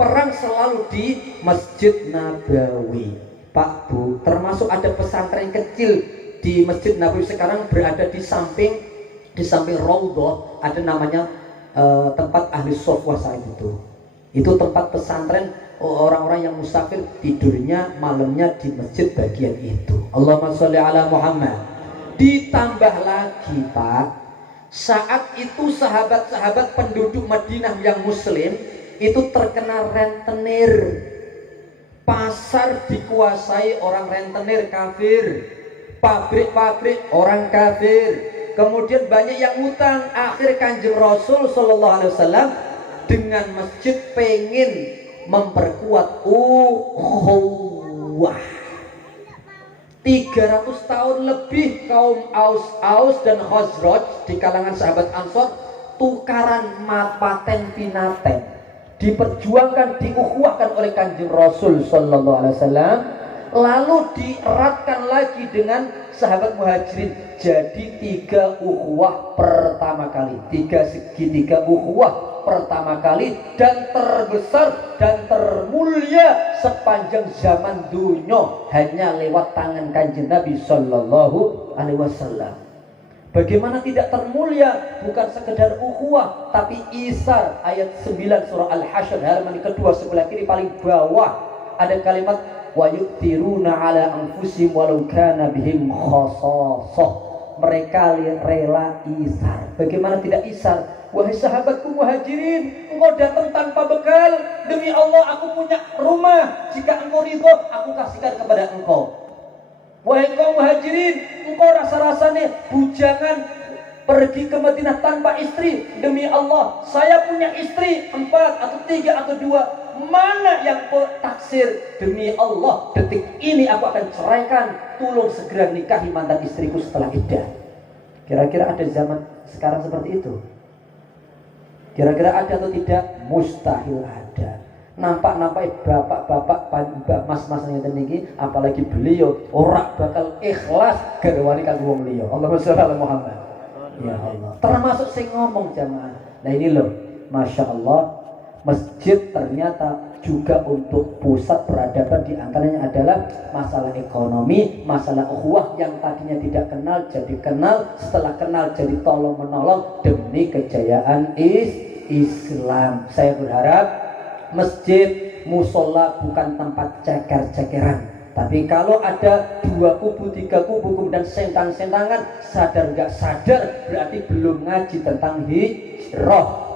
perang selalu di Masjid Nabawi. Pak Bu, termasuk ada pesantren kecil di Masjid Nabawi sekarang berada di samping Raudhah, ada namanya tempat ahli sofwa saat itu tempat pesantren orang-orang yang musafir tidurnya malamnya di masjid bagian itu. Allahumma sholli ala Muhammad. Ditambah lagi Pak, saat itu sahabat-sahabat penduduk Madinah yang muslim itu terkena rentenir. Pasar dikuasai orang rentenir kafir, pabrik-pabrik orang kafir. Kemudian banyak yang utang. Akhir Kanjeng Rasul sallallahu alaihi wasallam dengan masjid pengen memperkuat ukhuwah. 300 tahun lebih kaum Aus dan Khazraj di kalangan sahabat Ansor tukaran paten pinaten. diperjuangkan, diukhuwahkan oleh Kanjeng Rasul sallallahu alaihi wasallam, lalu dieratkan lagi dengan sahabat muhajirin. Jadi 3 ukhuwah pertama kali, 3 segitiga ukhuwah pertama kali, dan terbesar dan termulia sepanjang zaman dunia hanya lewat tangan Kanjeng Nabi sallallahu alaihi wasallam. Bagaimana tidak termulia? Bukan sekedar ukhuwah, tapi isar. Ayat 9 surah Al-Hasyr halaman kedua sebelah kiri paling bawah ada kalimat wa yu'thiruna ala anfusihim walau kana bihim khassasah. Mereka rela isar. Bagaimana tidak isar? Wahai sahabatku muhajirin, engkau datang tanpa bekal. Demi Allah aku punya rumah, jika engkau ridho aku kasihkan kepada engkau. Wahai kaum muhajirin, engkau rasa-rasanya bujangan pergi ke Madinah tanpa istri. Demi Allah, saya punya istri 4 atau 3 atau 2. Mana yang kau taksir? Demi Allah, detik ini aku akan ceraikan. Tolong segera nikahi mantan istriku setelah iddah. Kira-kira ada zaman sekarang seperti itu? Kira-kira ada atau tidak? Mustahil ada. Nampak-nampak bapak-bapak, mas-mas yang tinggi, apalagi beliau orang bakal ikhlas garwani kanggo wong liya. Allahumma sholli ala Muhammad. Ya Allah. Termasuk sing ngomong jamaah. Nah ini loh, masya Allah, masjid ternyata juga untuk pusat peradaban. Di antaranya adalah masalah ekonomi, masalah ukhuwah yang tadinya tidak kenal jadi kenal, setelah kenal jadi tolong menolong demi kejayaan Islam. Saya berharap masjid, musola bukan tempat ceker-cekeran. Tapi kalau ada 2 kubu, 3 kubu, kemudian sentang-sentangan, sadar nggak sadar berarti belum ngaji tentang hijrah,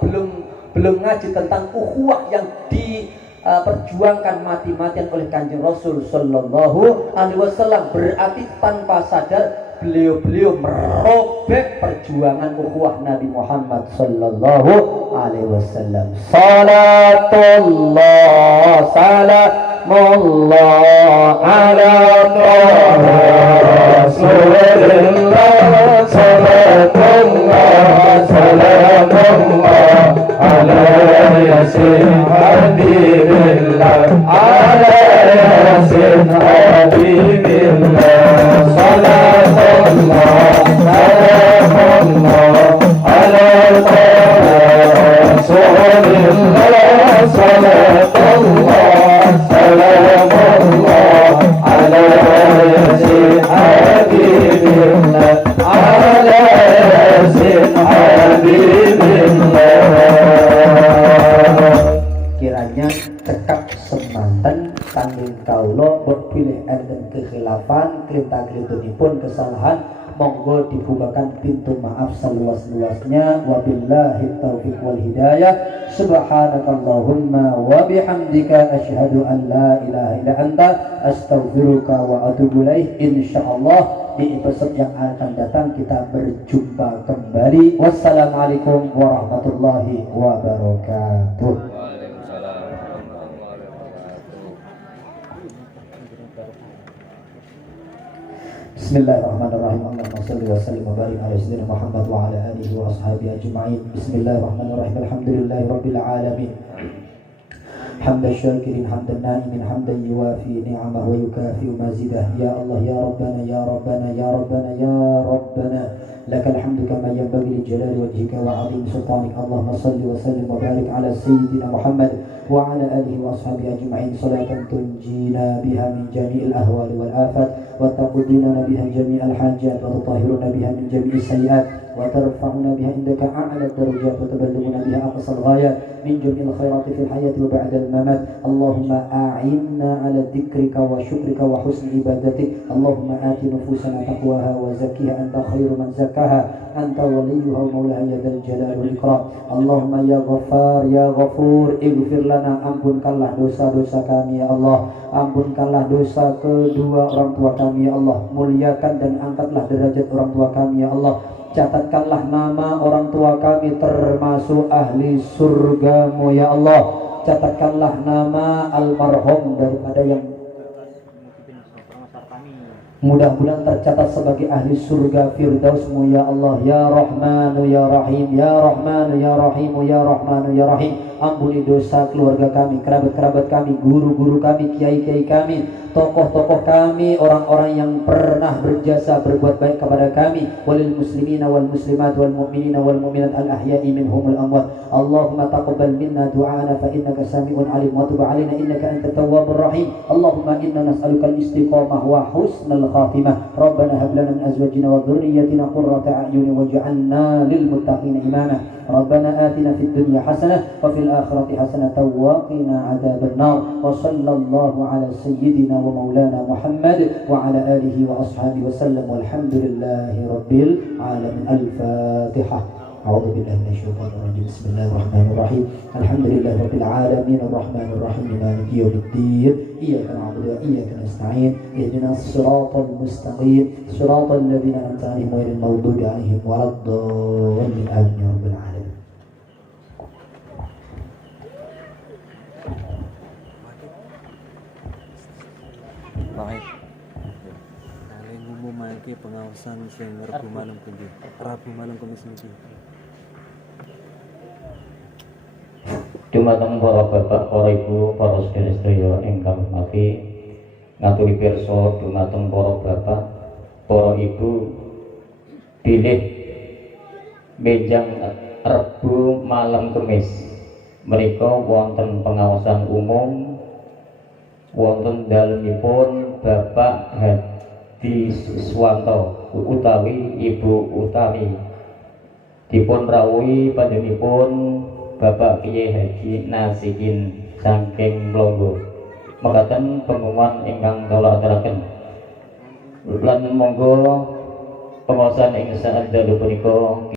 belum ngaji tentang ukhuwah yang diperjuangkan mati-matian oleh Kanjeng Rasul sallallahu alaihi wasallam. Berarti tanpa sadar beliau merobek perjuangan ukhuwah Nabi Muhammad sallallahu alaihi wasallam. Salatullah salamullah ala Rasulillah. Salatullah salamullah ala yasin habibillah, ala yasin habibillah. Salatullah salamullah ala Rasulillah. Salatullah salamullah ala yasin habibillah, ala yasin habibillah. Kiranya cekap semanten kangge kawula mbok pilih enten kekhilafan krita-kritunipun kesalahan, monggo dibukakan pintu maaf seluas-luasnya. Wabillahi taufiq wal hidayah. Subhanakallahumma wa bihamdika asyhadu an la ilaha illa anta astaghfiruka wa atubu ilaik. Insyaallah di episode yang akan datang kita berjumpa kembali. Wassalamualaikum warahmatullahi wabarakatuh. Bismillahirrahmanirrahim. Allahumma shalli wa sallim wa barik ala sayyidina Muhammad wa ala alihi wa ashabihi ajma'in. Bismillahirrahmanirrahim. Alhamdulillahirabbil alamin. Hamdan syakirin, hamdan na'imin, hamdan yuwafi ni'amah wa yukafi'u mazidah. Ya Allah, ya Rabbana, ya Rabbana, ya Rabbana, ya Rabbana. Lakal hamdu kama yanbaghi li jalali wajhika wa 'azimi sultanik. Allahumma shalli wa sallim wa barik ala sayyidina Muhammad wa ala alihi wa ashabihi ajma'in. Salatan tunjina biha min jami'il ahwali wal afat wa taqudina biha jami'al hajat wa tutahhiruna biha min jami'is sayyi'at wa tarfa'una biha indaka a'la darajat wa taballughuna biha aqsal ghayat min jami'il khairati fil hayati wa ba'da al mamat. Allahumma a'inna ala dhikrika wa syukrika wa husni ibadatik. Allahumma ati nufusana taqwaha wa zakkiha anta khairu man zakkaha anta waliyuha wa maulaha ya dzal jalali wal ikram. Allahumma ya Ghaffar ya Ghafur ighfir lana, ampunkanlah dosa-dosa kami ya Allah, ampunkanlah dosa kedua orang tua kami ya Allah, muliakan dan angkatlah derajat orang tua kami ya Allah, catatkanlah nama orang tua kami termasuk ahli surgamu ya Allah, catatkanlah nama almarhum daripada yang mudah-mudahan tercatat sebagai ahli surga firdausmu ya Allah. Ya Rahmanu ya Rahim, ya Rahmanu ya Rahimu, ya Rahmanu ya Rahim. ampuni dosa keluarga kami, kerabat-kerabat kami, guru-guru kami, kiai-kiai kami, tokoh-tokoh kami, orang-orang yang pernah berjasa berbuat baik kepada kami, walil muslimina wal muslimat wal mu'minina wal mu'minat al ahya'i minhumul amwat. Allahumma taqabbal minna du'ana fa innaka sami'un alim wa tub 'alaina innaka antat tawwabur rahim. Allahumma inna nas'aluka al-istiqamah wa husnal khatimah. Rabbana hab lana min azwajina wa dhurriyyatina qurrata a'yun waj'alna lil muttaqina imama. Rabbana atina fid dunya hasanah wa fil akhirati hasanah wa qina adzaban nar. Wa sallallahu ala sayyidina wa maulana Muhammad wa ala alihi wa ashabihi wa sallam walhamdulillahi rabbil alamin. Al-Fatihah. أعوذ بالله من الشيطان الرجيم. بسم الله الرحمن الرحيم. الحمد لله رب العالمين الرحمن الرحيم مالك يوم الدين. إياك نعبد وإياك نستعين. اهدنا الصراط المستقيم صراط الذين أنعمت عليهم غير المغضوب عليهم ولا الضالين آمين يا رب العالمين. Baik. Kali ngumumake pengawasan sing Rabu malam kuwi. Rabu malam Kamis niki. Dumateng para bapak, para ibu, para sedherek-sedherek ingkang mati ngaturi pirsa dumateng para bapak, para ibu bilih benjang Rebu malam Kamis menika wonten pengawasan umum wonten dalemipun Bapak Hadi Swanto utawi Ibu Utami dipun rawuhi panjenenganipun Bapak Kiai Haji Nasihin saking Blonggo. Mekaten pengumuman ingkang kula aturaken. Lan monggo pengawasan ing saat dalu punika